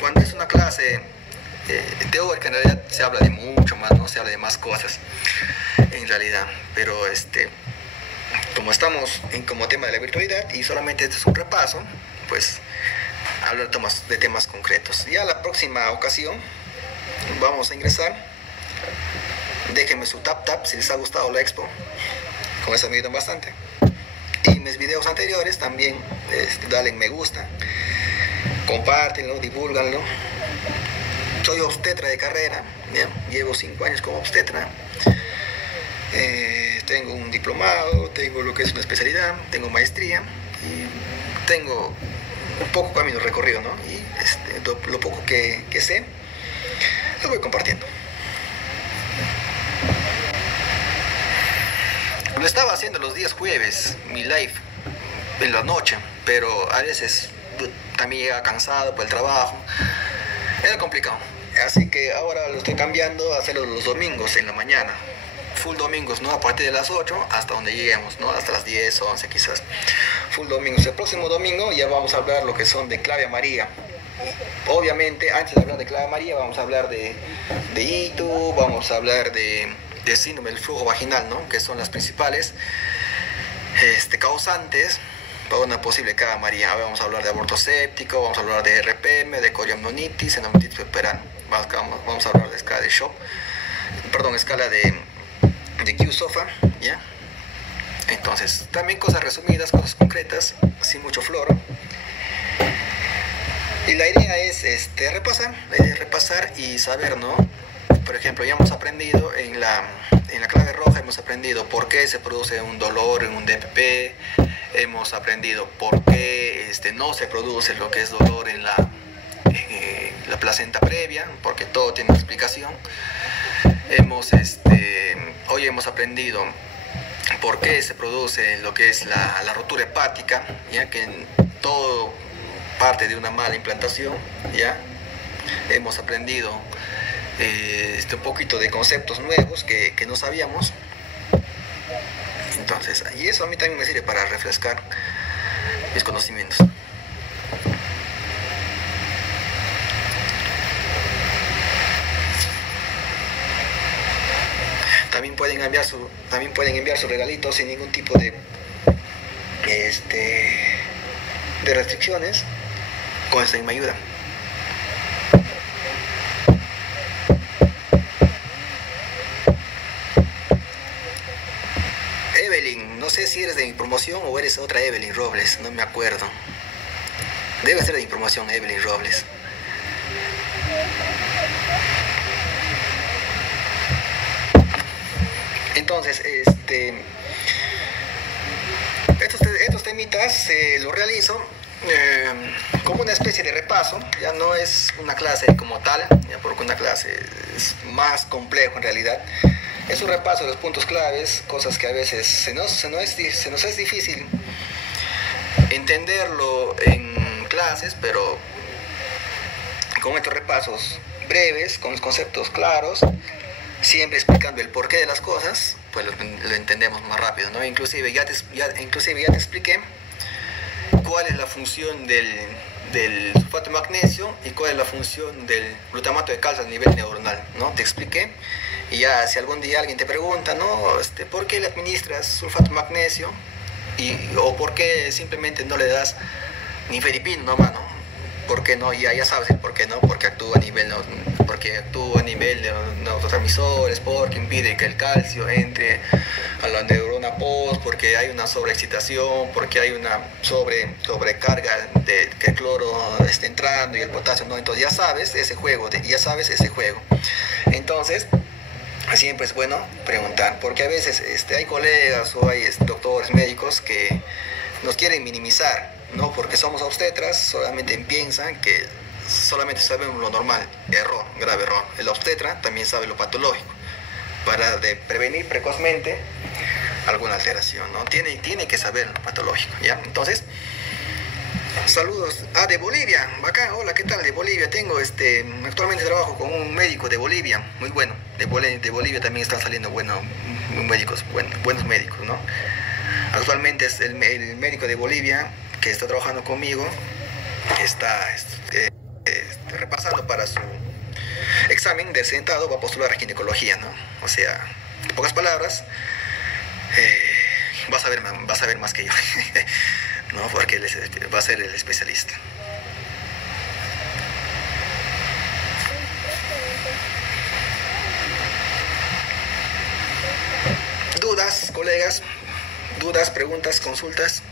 Cuando es una clase teórica, en realidad se habla de mucho más, ¿no? Se habla de más cosas, en realidad. Pero como estamos como tema de la virtualidad y solamente este es un repaso, pues hablar de temas concretos. Ya la próxima ocasión vamos a ingresar. Déjenme su tap si les ha gustado la expo. Con eso me ayudan bastante. Y mis videos anteriores también, dale me gusta. Compártenlo, divúlganlo. Soy obstetra de carrera, ¿ya? Llevo 5 años como obstetra. Tengo un diplomado, tengo lo que es una especialidad, tengo maestría y tengo un poco camino recorrido, ¿no? Y lo poco que sé, lo voy compartiendo. Lo estaba haciendo los días jueves, mi live en la noche, pero a veces también llega cansado por el trabajo, era complicado, así que ahora lo estoy cambiando a hacerlo los domingos en la mañana, full domingos, ¿no? A partir de las 8 hasta donde lleguemos, ¿no? Hasta las 10 o 11 quizás, full domingos. El próximo domingo ya vamos a hablar lo que son de clave amarilla. Obviamente antes de hablar de clave amarilla vamos a hablar de ITU, vamos a hablar de síndrome del flujo vaginal, ¿no? Que son las principales causantes para una posible clave amarilla. Vamos a hablar de aborto séptico, vamos a hablar de RPM, de coriamnionitis, endometritis puerperal. Vamos a hablar de escala de shock, escala de Q-SOFA, ¿ya? Entonces, también cosas resumidas, cosas concretas, sin mucho floro. Y la idea es repasar y saber, ¿no? Por ejemplo, ya hemos aprendido en la clave roja, hemos aprendido por qué se produce un dolor en un DPP, hemos aprendido por qué no se produce lo que es dolor en la placenta previa, porque todo tiene una explicación. Hoy hemos aprendido por qué se produce lo que es la rotura hepática, ya que todo parte de una mala implantación, ya. Hemos aprendido un poquito de conceptos nuevos que no sabíamos. Entonces, y eso a mí también me sirve para refrescar mis conocimientos. También pueden enviar su regalito sin ningún tipo de restricciones. Con eso me ayuda. Evelyn, Evelyn, no sé si eres de mi promoción o eres otra Evelyn Robles, no me acuerdo. Debe ser de mi promoción, Evelyn Robles. Entonces, estos temitas los realizo como una especie de repaso. Ya no es una clase como tal, ya porque una clase es más complejo en realidad. Es un repaso de los puntos claves, cosas que a veces se nos es difícil entenderlo en clases, pero con estos repasos breves, con los conceptos claros, siempre explicando el porqué de las cosas, pues lo entendemos más rápido, ¿no? Inclusive ya te expliqué cuál es la función del sulfato de magnesio y cuál es la función del glutamato de calcio a nivel neuronal, ¿no? Te expliqué. Y ya si algún día alguien te pregunta, ¿no? ¿Por qué le administras sulfato de magnesio? O por qué simplemente no le das nifedipino nomás, ¿no? ¿Por qué no? Ya sabes el por qué no, porque actúa a nivel de neurotransmisores, porque impide que el calcio entre a la neurona post, porque hay una sobreexcitación, porque hay una sobrecarga de que el cloro esté entrando y el potasio no. Entonces ya sabes ese juego. Entonces siempre es bueno preguntar, porque a veces hay colegas o hay doctores médicos que nos quieren minimizar, ¿no? Porque somos obstetras, solamente piensan que solamente sabemos lo normal. Error, grave error. El obstetra también sabe lo patológico para prevenir precozmente alguna alteración, ¿no? Tiene que saber lo patológico, ¿ya? Entonces, saludos. De Bolivia, acá, hola, ¿qué tal? De Bolivia tengo, actualmente trabajo con un médico de Bolivia, muy bueno. De Bolivia también están saliendo buenos médicos, ¿no? Actualmente es el médico de Bolivia que está trabajando conmigo, está repasando para su examen de sentado, va a postular a ginecología, ¿no? O sea, en pocas palabras, vas a ver más que yo, ¿no? Porque él va a ser el especialista. ¿Dudas, colegas? ¿Dudas, preguntas, consultas?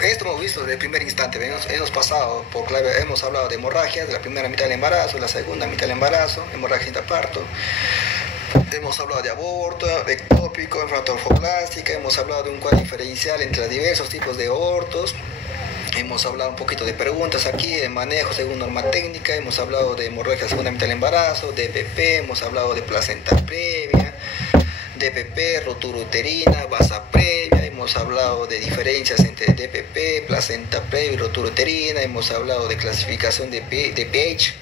Esto hemos visto desde el primer instante. Hemos pasado por clave, hemos hablado de hemorragias, de la primera mitad del embarazo, de la segunda mitad del embarazo, hemorragia intraparto. Hemos hablado de aborto, ectópico, enfermatoformplástica, hemos hablado de un cuadro diferencial entre los diversos tipos de abortos. Hemos hablado un poquito de preguntas aquí, de manejo según norma técnica, hemos hablado de hemorragia segunda mitad del embarazo, de DPP, hemos hablado de placenta previa, DPP, rotura uterina, basa previa, hemos hablado de diferencias entre DPP, placenta previa y rotura uterina, hemos hablado de clasificación de pH,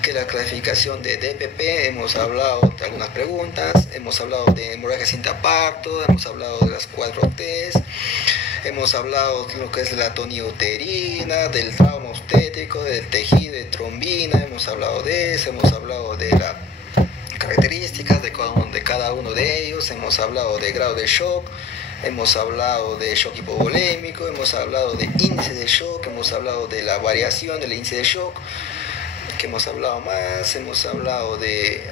que es la clasificación de DPP, hemos hablado de algunas preguntas, hemos hablado de hemorragia intraparto, hemos hablado de las 4 T's, hemos hablado de lo que es la atonía uterina, del trauma obstétrico, del tejido de trombina, hemos hablado de eso, hemos hablado de las características de cada uno de ellos, hemos hablado de grado de shock, hemos hablado de shock hipovolémico, hemos hablado de índice de shock, hemos hablado de la variación del índice de shock, que hemos hablado más, hemos hablado de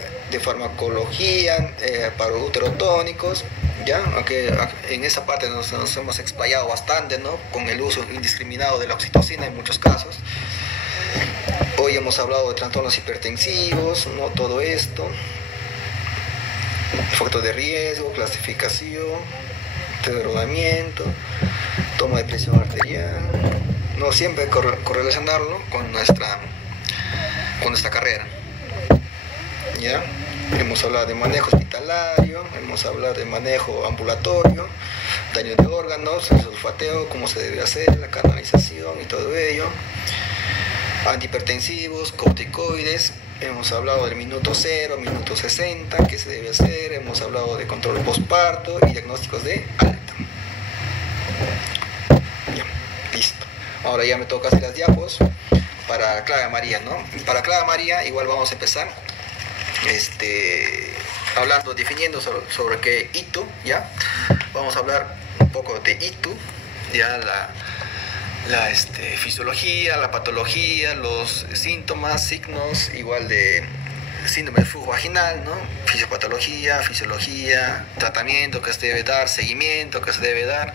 farmacología para uterotónicos, ¿ya? Aunque en esa parte nos hemos explayado bastante, ¿no? Con el uso indiscriminado de la oxitocina en muchos casos. Hoy hemos hablado de trastornos hipertensivos, ¿no? Todo esto, factor de riesgo, clasificación, rodamiento, toma de presión arterial, no siempre correlacionarlo con nuestra carrera, ¿ya? Hemos hablado de manejo hospitalario, hemos hablado de manejo ambulatorio, daño de órganos, el sulfateo, cómo se debe hacer, la canalización y todo ello, antihipertensivos, corticoides. Hemos hablado del minuto 0, minuto 60, qué se debe hacer. Hemos hablado de control postparto y diagnósticos de alta. Bien, listo. Ahora ya me toca hacer las diapos para clave María, ¿no? Para clave María igual vamos a empezar hablando, definiendo sobre qué ITU, ¿ya? Vamos a hablar un poco de ITU, ya la fisiología, la patología, los síntomas, signos, igual de síndrome del flujo vaginal, ¿no? Fisiopatología, fisiología, tratamiento que se debe dar, seguimiento que se debe dar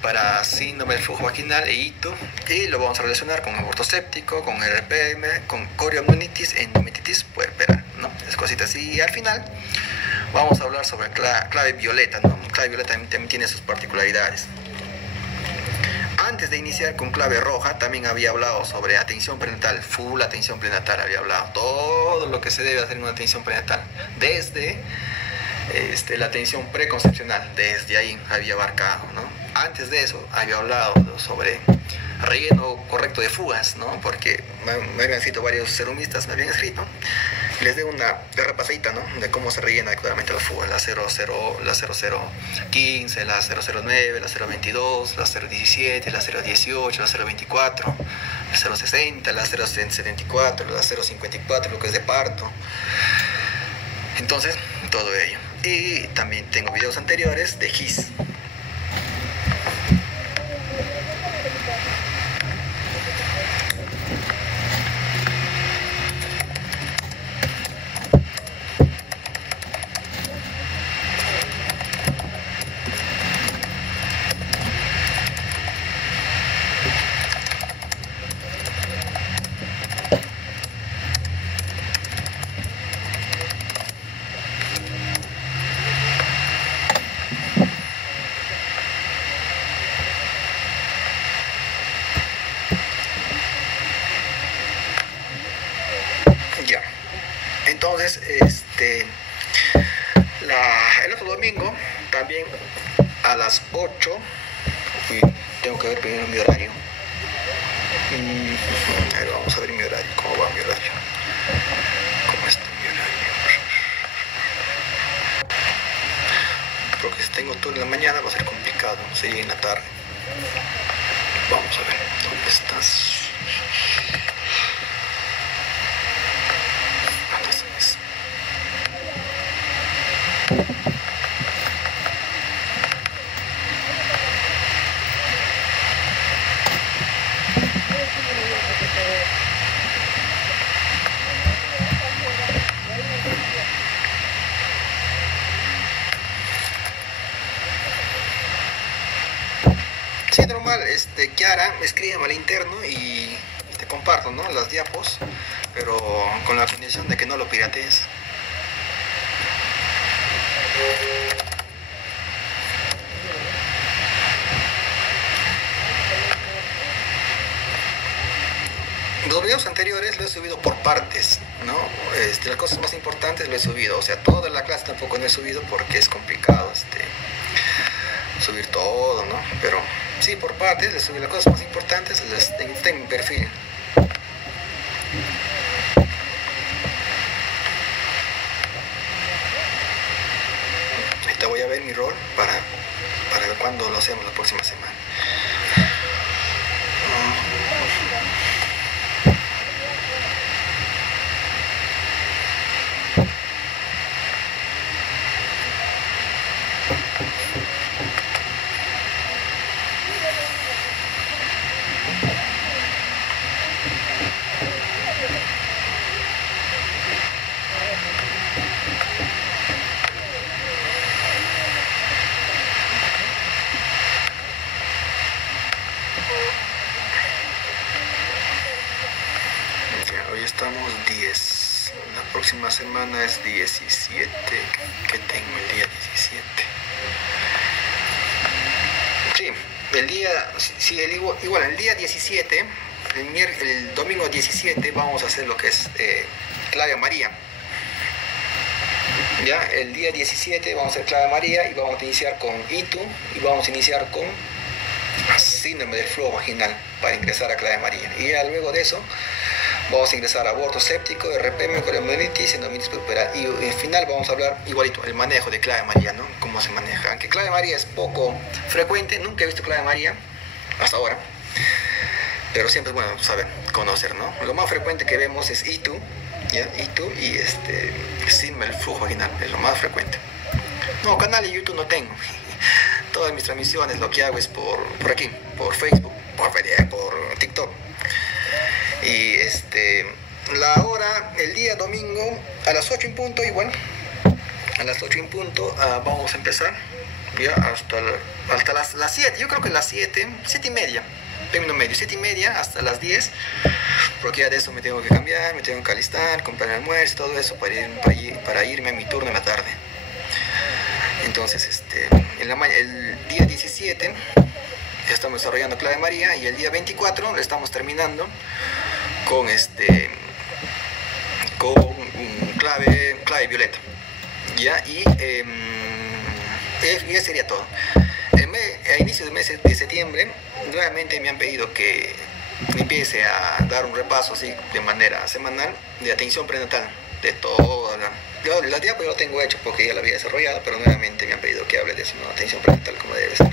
para síndrome del flujo vaginal e ITU, y lo vamos a relacionar con aborto séptico, con RPM, con corioamnionitis, endometritis puerperal, ¿no? Es cositas. Y al final vamos a hablar sobre clave violeta, ¿no? Clave violeta también tiene sus particularidades. Antes de iniciar con clave roja, también había hablado sobre atención prenatal, full atención prenatal, había hablado todo lo que se debe hacer en una atención prenatal, desde la atención preconcepcional, desde ahí había abarcado, ¿no? Antes de eso había hablado sobre relleno correcto de fugas, ¿no? Porque me habían escrito varios serumistas, me habían escrito, y les doy una repasadita, ¿no? De cómo se rellena adecuadamente la fuga, la 0015, la 009, la 022, la 017, la 018, la 024, la 060, la 074, la 054, lo que es de parto. Entonces, todo ello. Y también tengo videos anteriores de GIS. Ya. Entonces, el otro domingo, también a las 8, y tengo que ver primero mi horario. A ver, vamos a ver mi horario, cómo va mi horario. ¿Cómo está mi horario? Porque si tengo todo en la mañana va a ser complicado, sería en la tarde. Vamos a ver, ¿dónde estás? Sí, normal, Kiara, escríbeme al interno y te comparto, ¿no? Las diapos, pero con la condición de que no lo piratees. Los videos anteriores lo he subido por partes, ¿no? Las cosas más importantes lo he subido, o sea, toda la clase tampoco no he subido porque es complicado, subir todo, ¿no? Pero sí, por partes, les subí las cosas más importantes, está en mi perfil. Ahorita voy a ver mi rol para ver cuándo lo hacemos la próxima semana. Hoy estamos 10, la próxima semana es 17, que tengo el día 17. Sí, igual el día 17, el domingo 17 vamos a hacer lo que es clave María. Ya, el día 17 vamos a hacer clave María y vamos a iniciar con ITU y vamos a iniciar con síndrome del flujo vaginal para ingresar a clave María. Y ya luego de eso vamos a ingresar a aborto séptico, RPM, corioamnionitis, endometritis puerperal. Y al final vamos a hablar igualito, el manejo de clave María, ¿no? Cómo se maneja. Aunque clave María es poco frecuente, nunca he visto clave María hasta ahora. pero siempre es bueno saber, conocer, ¿no? Lo más frecuente que vemos es ITU, ¿ya? ITU y síndrome del flujo vaginal, es lo más frecuente. No, canal de YouTube no tengo. Todas mis transmisiones lo que hago es por aquí, por Facebook, por TikTok. Y la hora, el día domingo, a las 8 en punto, igual, a las 8 en punto vamos a empezar, ya, hasta las 7, yo creo que las 7 y media, término medio, 7 y media hasta las 10, porque ya de eso me tengo que cambiar, me tengo que alistar, comprar el almuerzo, todo eso para irme a mi turno en la tarde. Entonces, el día 17 estamos desarrollando clave María y el día 24 lo estamos terminando con clave violeta, ya, y ya sería todo. A inicios del mes de septiembre nuevamente me han pedido que empiece a dar un repaso así de manera semanal de atención prenatal, de todo. La diapo yo lo tengo hecho porque ya lo había desarrollado, pero nuevamente me han pedido que hable de eso, ¿no? Atención prenatal como debe ser.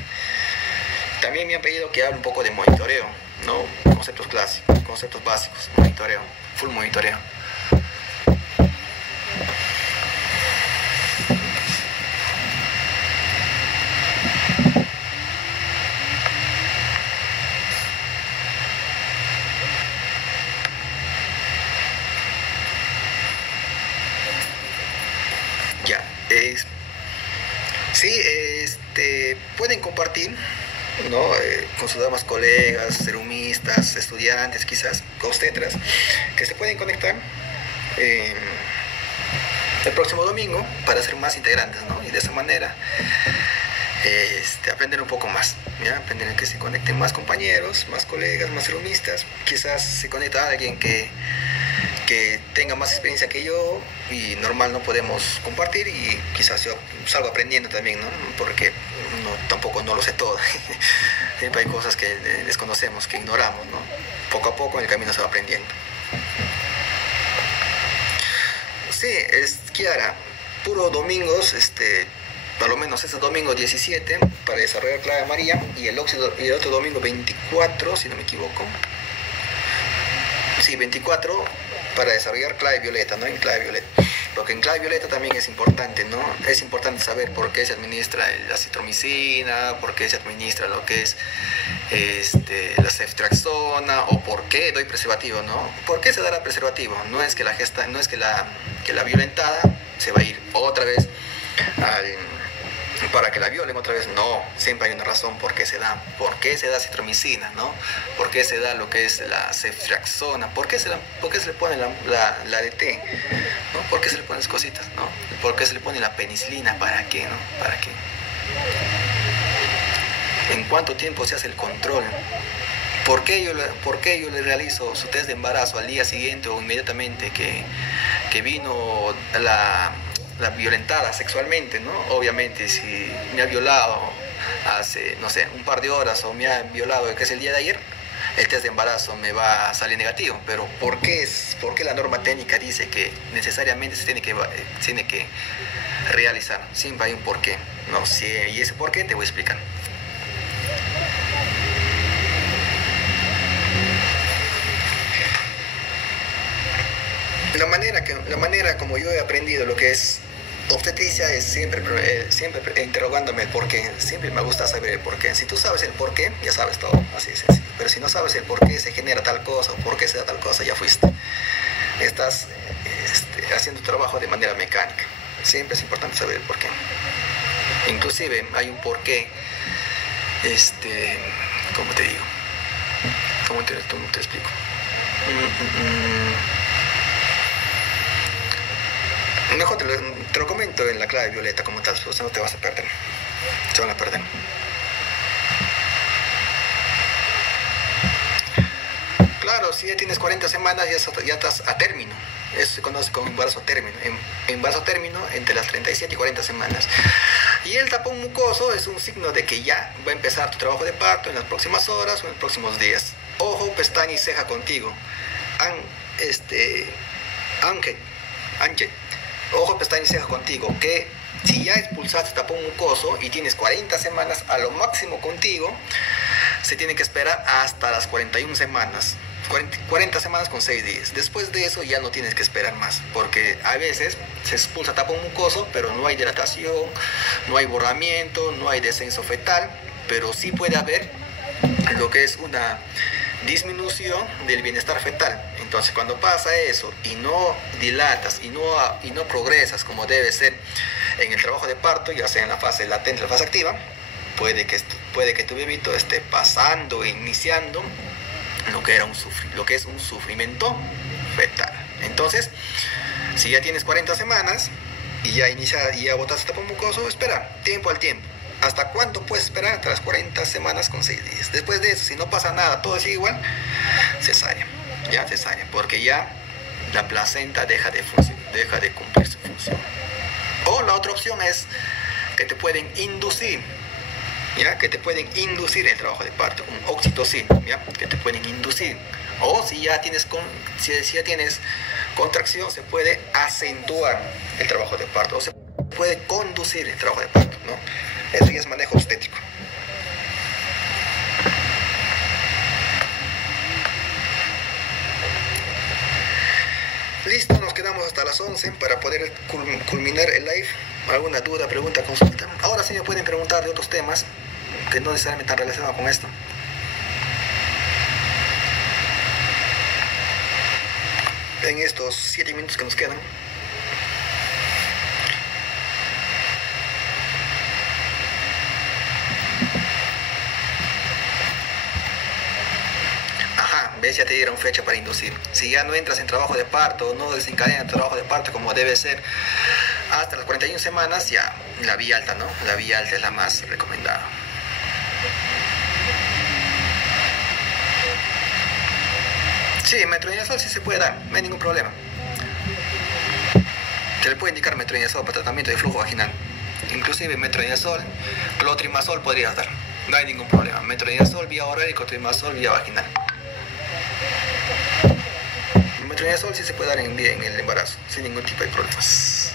También me han pedido que hable un poco de monitoreo, ¿no? Conceptos clásicos, conceptos básicos, monitoreo, full monitoreo. Ya, sí, pueden compartir, ¿no? Con sus demás colegas, serumistas, estudiantes, quizás obstetras, que se pueden conectar el próximo domingo para ser más integrantes, ¿no? Y de esa manera aprender un poco más, ¿ya? Aprender a que se conecten más compañeros, más colegas, más serumistas, quizás se conecta a alguien que tenga más experiencia que yo y normal no podemos compartir y quizás yo salgo aprendiendo también, ¿no? Porque tampoco no lo sé todo. Siempre hay cosas que desconocemos, que ignoramos, ¿no? Poco a poco en el camino se va aprendiendo. Sí, Kiara, puro domingos, por lo menos este domingo 17 para desarrollar clave María y el otro domingo 24, si no me equivoco. Sí, 24 para desarrollar clave violeta, ¿no? En clave violeta. Porque en clave violeta también es importante, ¿no? Es importante saber por qué se administra la citromicina, por qué se administra lo que es la ceftriaxona, o por qué doy preservativo, ¿no? ¿Por qué se dará preservativo? No es que la violentada se va a ir otra vez para que la violen otra vez, no, siempre hay una razón por qué se da citromicina, ¿no? ¿Por qué se da lo que es la ceftriaxona? ¿Por qué se le pone la DT? ¿No? ¿Por qué se le ponen las cositas, no? ¿Por qué se le pone la penicilina? ¿Para qué, no? ¿Para qué? ¿En cuánto tiempo se hace el control? ¿Por qué yo le realizo su test de embarazo al día siguiente o inmediatamente que vino la violentada sexualmente, ¿no? Obviamente, si me ha violado hace, no sé, un par de horas o me ha violado, que es el día de ayer, el test de embarazo me va a salir negativo. Pero ¿por qué la norma técnica dice que necesariamente se tiene que realizar? Siempre hay un porqué, ¿no? Y ese porqué te voy a explicar. La manera como yo he aprendido lo que es obstetricia es siempre interrogándome el porqué. Siempre me gusta saber el porqué. Si tú sabes el porqué, ya sabes todo, así de sencillo. Pero si no sabes el porqué se genera tal cosa o por qué se da tal cosa, ya fuiste. Estás haciendo tu trabajo de manera mecánica. Siempre es importante saber el porqué. Inclusive hay un porqué, ¿cómo te digo? ¿Cómo te explico? Mejor te lo comento en la clave violeta como tal, pues no te vas a perder. Se van a perder. Claro, si ya tienes 40 semanas, ya estás a término. Eso se conoce como embarazo término. Embarazo término entre las 37 y 40 semanas. Y el tapón mucoso es un signo de que ya va a empezar tu trabajo de parto en las próximas horas o en los próximos días. Ojo, pestaña y ceja contigo. Ángel. Ojo, pestaña y ceja contigo, que si ya expulsaste tapón mucoso y tienes 40 semanas a lo máximo contigo, se tiene que esperar hasta las 41 semanas. 40 semanas con 6 días. Después de eso ya no tienes que esperar más, porque a veces se expulsa tapón mucoso, pero no hay dilatación, no hay borramiento, no hay descenso fetal, pero sí puede haber lo que es una disminución del bienestar fetal. Entonces, cuando pasa eso y no dilatas y no progresas como debe ser en el trabajo de parto, ya sea en la fase latente o la fase activa, puede que tu bebito esté pasando, iniciando lo que es un sufrimiento fetal. Entonces, si ya tienes 40 semanas y ya botaste tapón mucoso, espera, tiempo al tiempo. ¿Hasta cuánto puedes esperar? Hasta las 40 semanas con 6 días. Después de eso, si no pasa nada, todo sigue igual, cesárea. Ya cesárea, porque ya la placenta deja de cumplir su función. O la otra opción es que te pueden inducir, ¿ya? Que te pueden inducir el trabajo de parto, un oxitocina, ¿ya? Que te pueden inducir. O si ya tienes contracción, se puede acentuar el trabajo de parto, o se puede conducir el trabajo de parto, ¿no? Eso ya es manejo obstétrico. Listo, nos quedamos hasta las 11 para poder culminar el live. ¿Alguna duda, pregunta, consulta? Ahora sí me pueden preguntar de otros temas que no necesariamente están relacionados con esto. En estos 7 minutos que nos quedan. ¿Ves? Ya te dieron fecha para inducir. Si ya no entras en trabajo de parto o no desencadenas el trabajo de parto como debe ser hasta las 41 semanas, ya la vía alta, ¿no? La vía alta es la más recomendada. Sí, metronidazol sí se puede dar, no hay ningún problema. Se le puede indicar metronidazol para tratamiento de flujo vaginal. Inclusive metronidazol, clotrimazol podrías dar, no hay ningún problema. Metronidazol vía oral y clotrimazol vía vaginal. Metronidazol sí se puede dar en el embarazo, sin ningún tipo de problemas.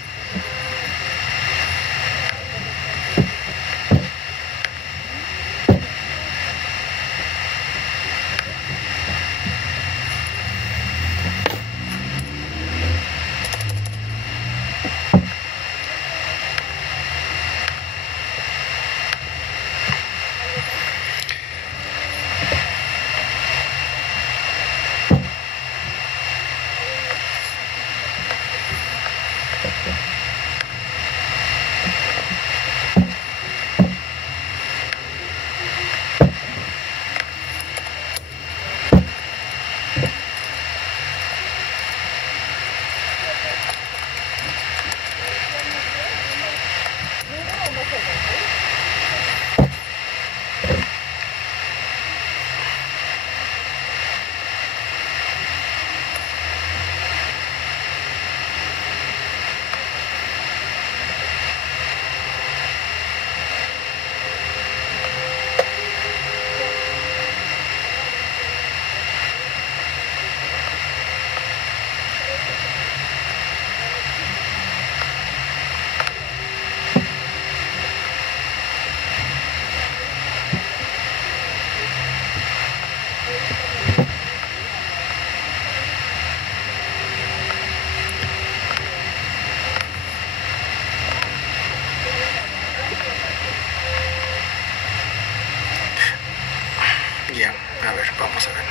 A ver, vamos a ver.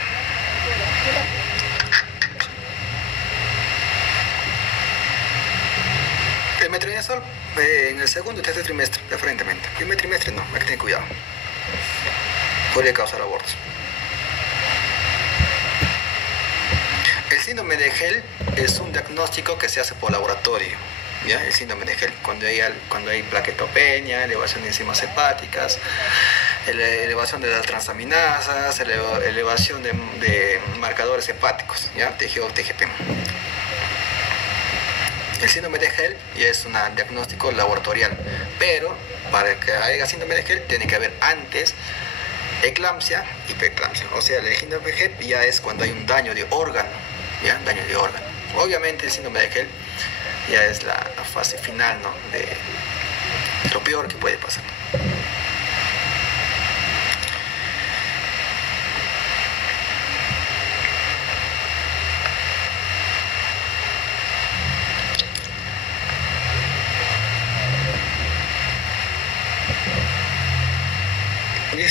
El metronidazol en el segundo y tercer trimestre, preferentemente. Primer trimestre no, hay que tener cuidado. Podría causar abortos. El síndrome de Hell es un diagnóstico que se hace por laboratorio. ¿Ya? El síndrome de Hell, cuando hay plaquetopenia, elevación de enzimas hepáticas, elevación de las transaminasas, elevación de marcadores hepáticos, ¿ya? TGO, TGP. El síndrome de Hell ya es un diagnóstico laboratorial, pero para que haya síndrome de Hell tiene que haber antes eclampsia y preeclampsia. O sea, el síndrome de Hell ya es cuando hay un daño de órgano, ¿ya? Daño de órgano. Obviamente el síndrome de Hell ya es la fase final, ¿no? De lo peor que puede pasar.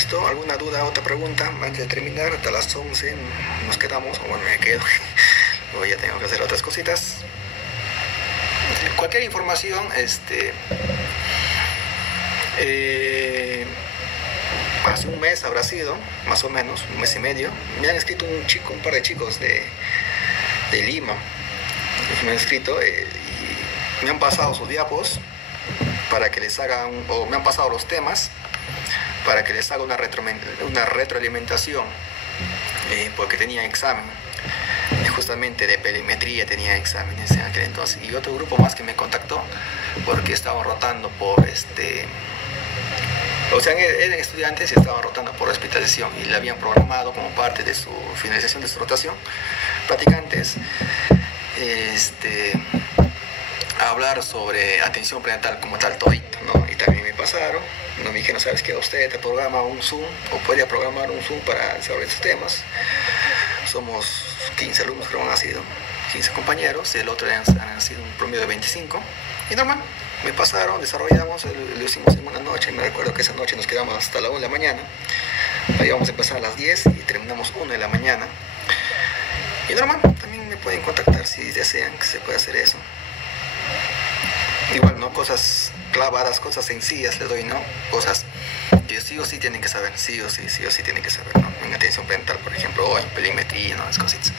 Listo, ¿alguna duda, otra pregunta? Antes de terminar, hasta las 11 nos quedamos, o bueno, me quedo, o ya tengo que hacer otras cositas. Cualquier información, hace un mes habrá sido, más o menos, un mes y medio, me han escrito un par de chicos de Lima, me han escrito y me han pasado sus diapos para que les haga o me han pasado los temas para que les haga una retroalimentación, porque tenía examen, justamente de perimetría tenía exámenes en aquel entonces, y otro grupo más que me contactó porque estaban rotando por o sea, eran estudiantes y estaban rotando por hospitalización y le habían programado como parte de su finalización de su rotación practicantes a hablar sobre atención prenatal como tal todito, ¿no? Y también me pasaron, no me dijeron, ¿sabes qué? Usted te programa un Zoom o puede programar un Zoom para desarrollar estos temas. Somos 15 alumnos, creo que han sido 15 compañeros, y el otro han sido un promedio de 25, y normal, me pasaron, desarrollamos, lo hicimos en una noche. Me recuerdo que esa noche nos quedamos hasta la 1 de la mañana, ahí vamos a empezar a las 10 y terminamos 1 de la mañana, y normal, también me pueden contactar si desean que se pueda hacer eso. Igual, ¿no? Cosas clavadas, cosas sencillas les doy, ¿no? Cosas que sí o sí tienen que saber, sí o sí tienen que saber, ¿no? En atención parental, por ejemplo, o en perimetría, ¿no? Las cositas.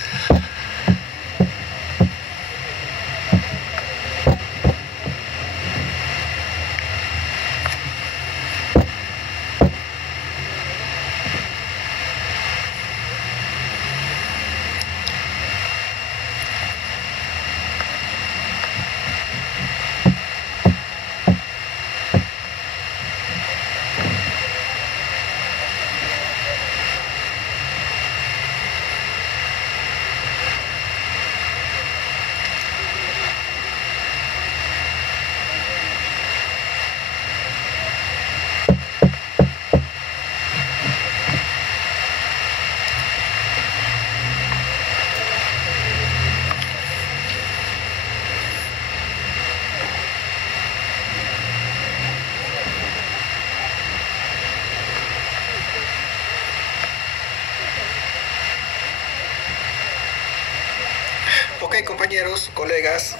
Ok, compañeros, colegas,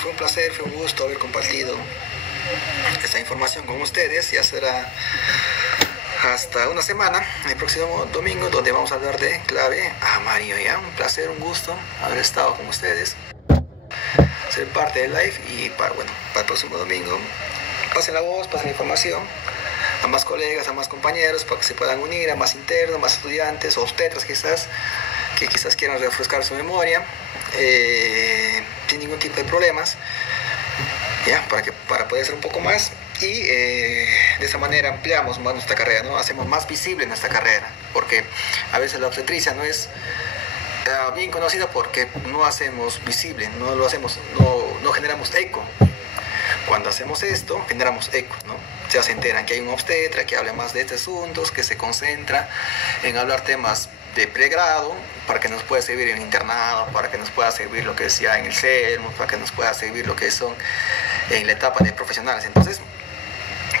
fue un placer, fue un gusto haber compartido esta información con ustedes. Ya será hasta una semana, el próximo domingo, donde vamos a hablar de clave amarillo. Ya, un placer, un gusto haber estado con ustedes, ser parte del live, y para el próximo domingo pasen la voz, pasen la información a más colegas, a más compañeros, para que se puedan unir, a más internos, más estudiantes o obstetras quizás, que quizás quieran refrescar su memoria, sin ningún tipo de problemas, ya, para poder hacer un poco más, y de esa manera ampliamos más nuestra carrera, ¿no? Hacemos más visible nuestra carrera, porque a veces la obstetricia no es bien conocida porque no hacemos visible, no generamos eco. Cuando hacemos esto, generamos eco, ¿no? Ya se enteran que hay un obstetra que habla más de estos asuntos, que se concentra en hablar temas de pregrado, para que nos pueda servir en el internado, para que nos pueda servir lo que decía en el CERMO, para que nos pueda servir lo que son en la etapa de profesionales. Entonces,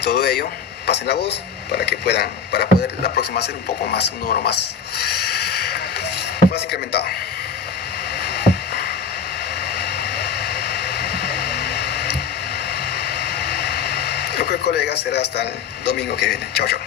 todo ello, pasen la voz para poder la próxima hacer un poco más, un número más incrementado. Creo que, colegas, será hasta el domingo que viene. Chao, chao.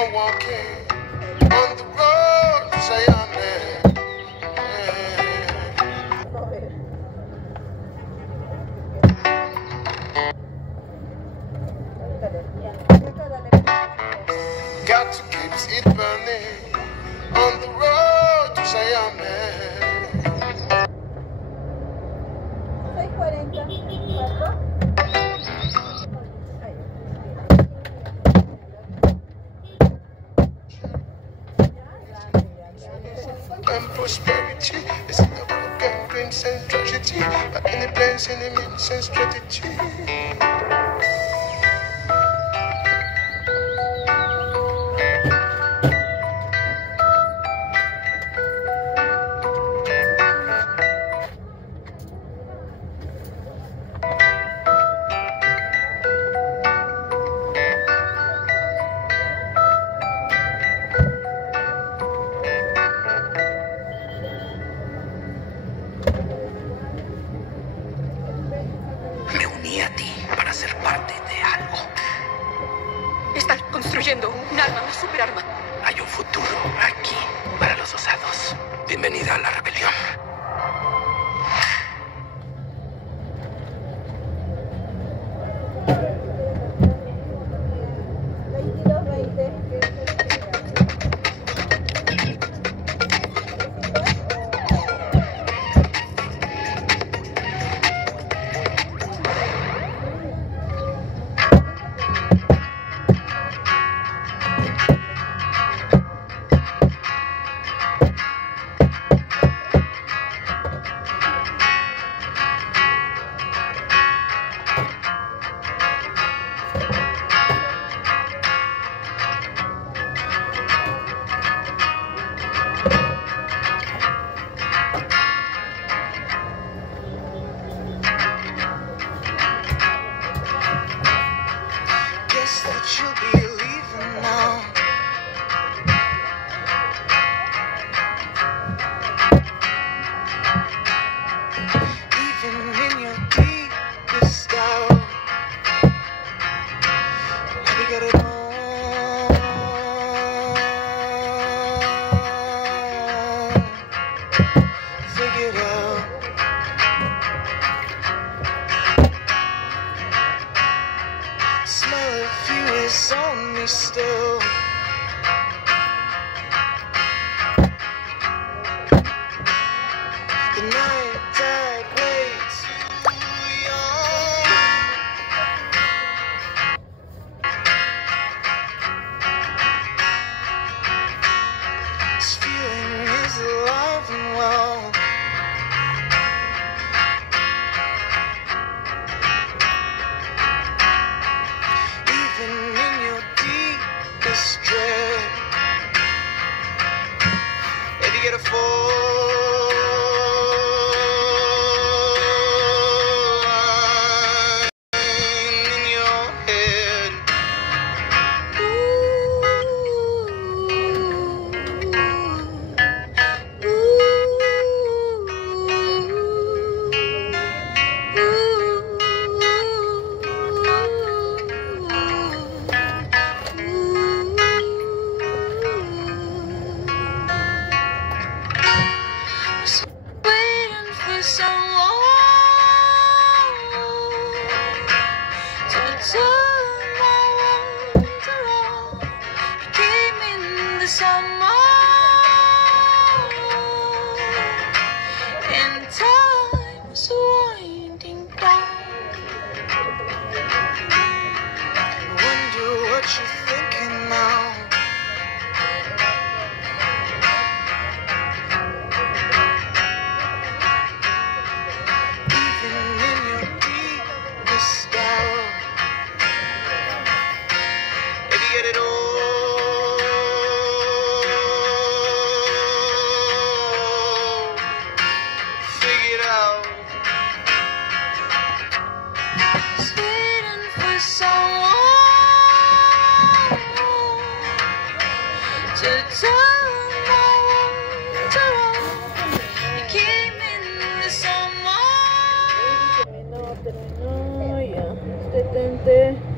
on walking on the road to Zion. Got to keep it burning on the road to Zion. 6:44. And prosperity is in the book and prince and tragedy, but in the plans and the means and strategy. Me uní a ti para ser parte de algo. Estás construyendo un arma, una superarma. Hay un futuro aquí para los osados. Bienvenida a la rebelión. Smell of you is on me still. The night tide waits. This feeling is alive and well. Terminó ya. Detente.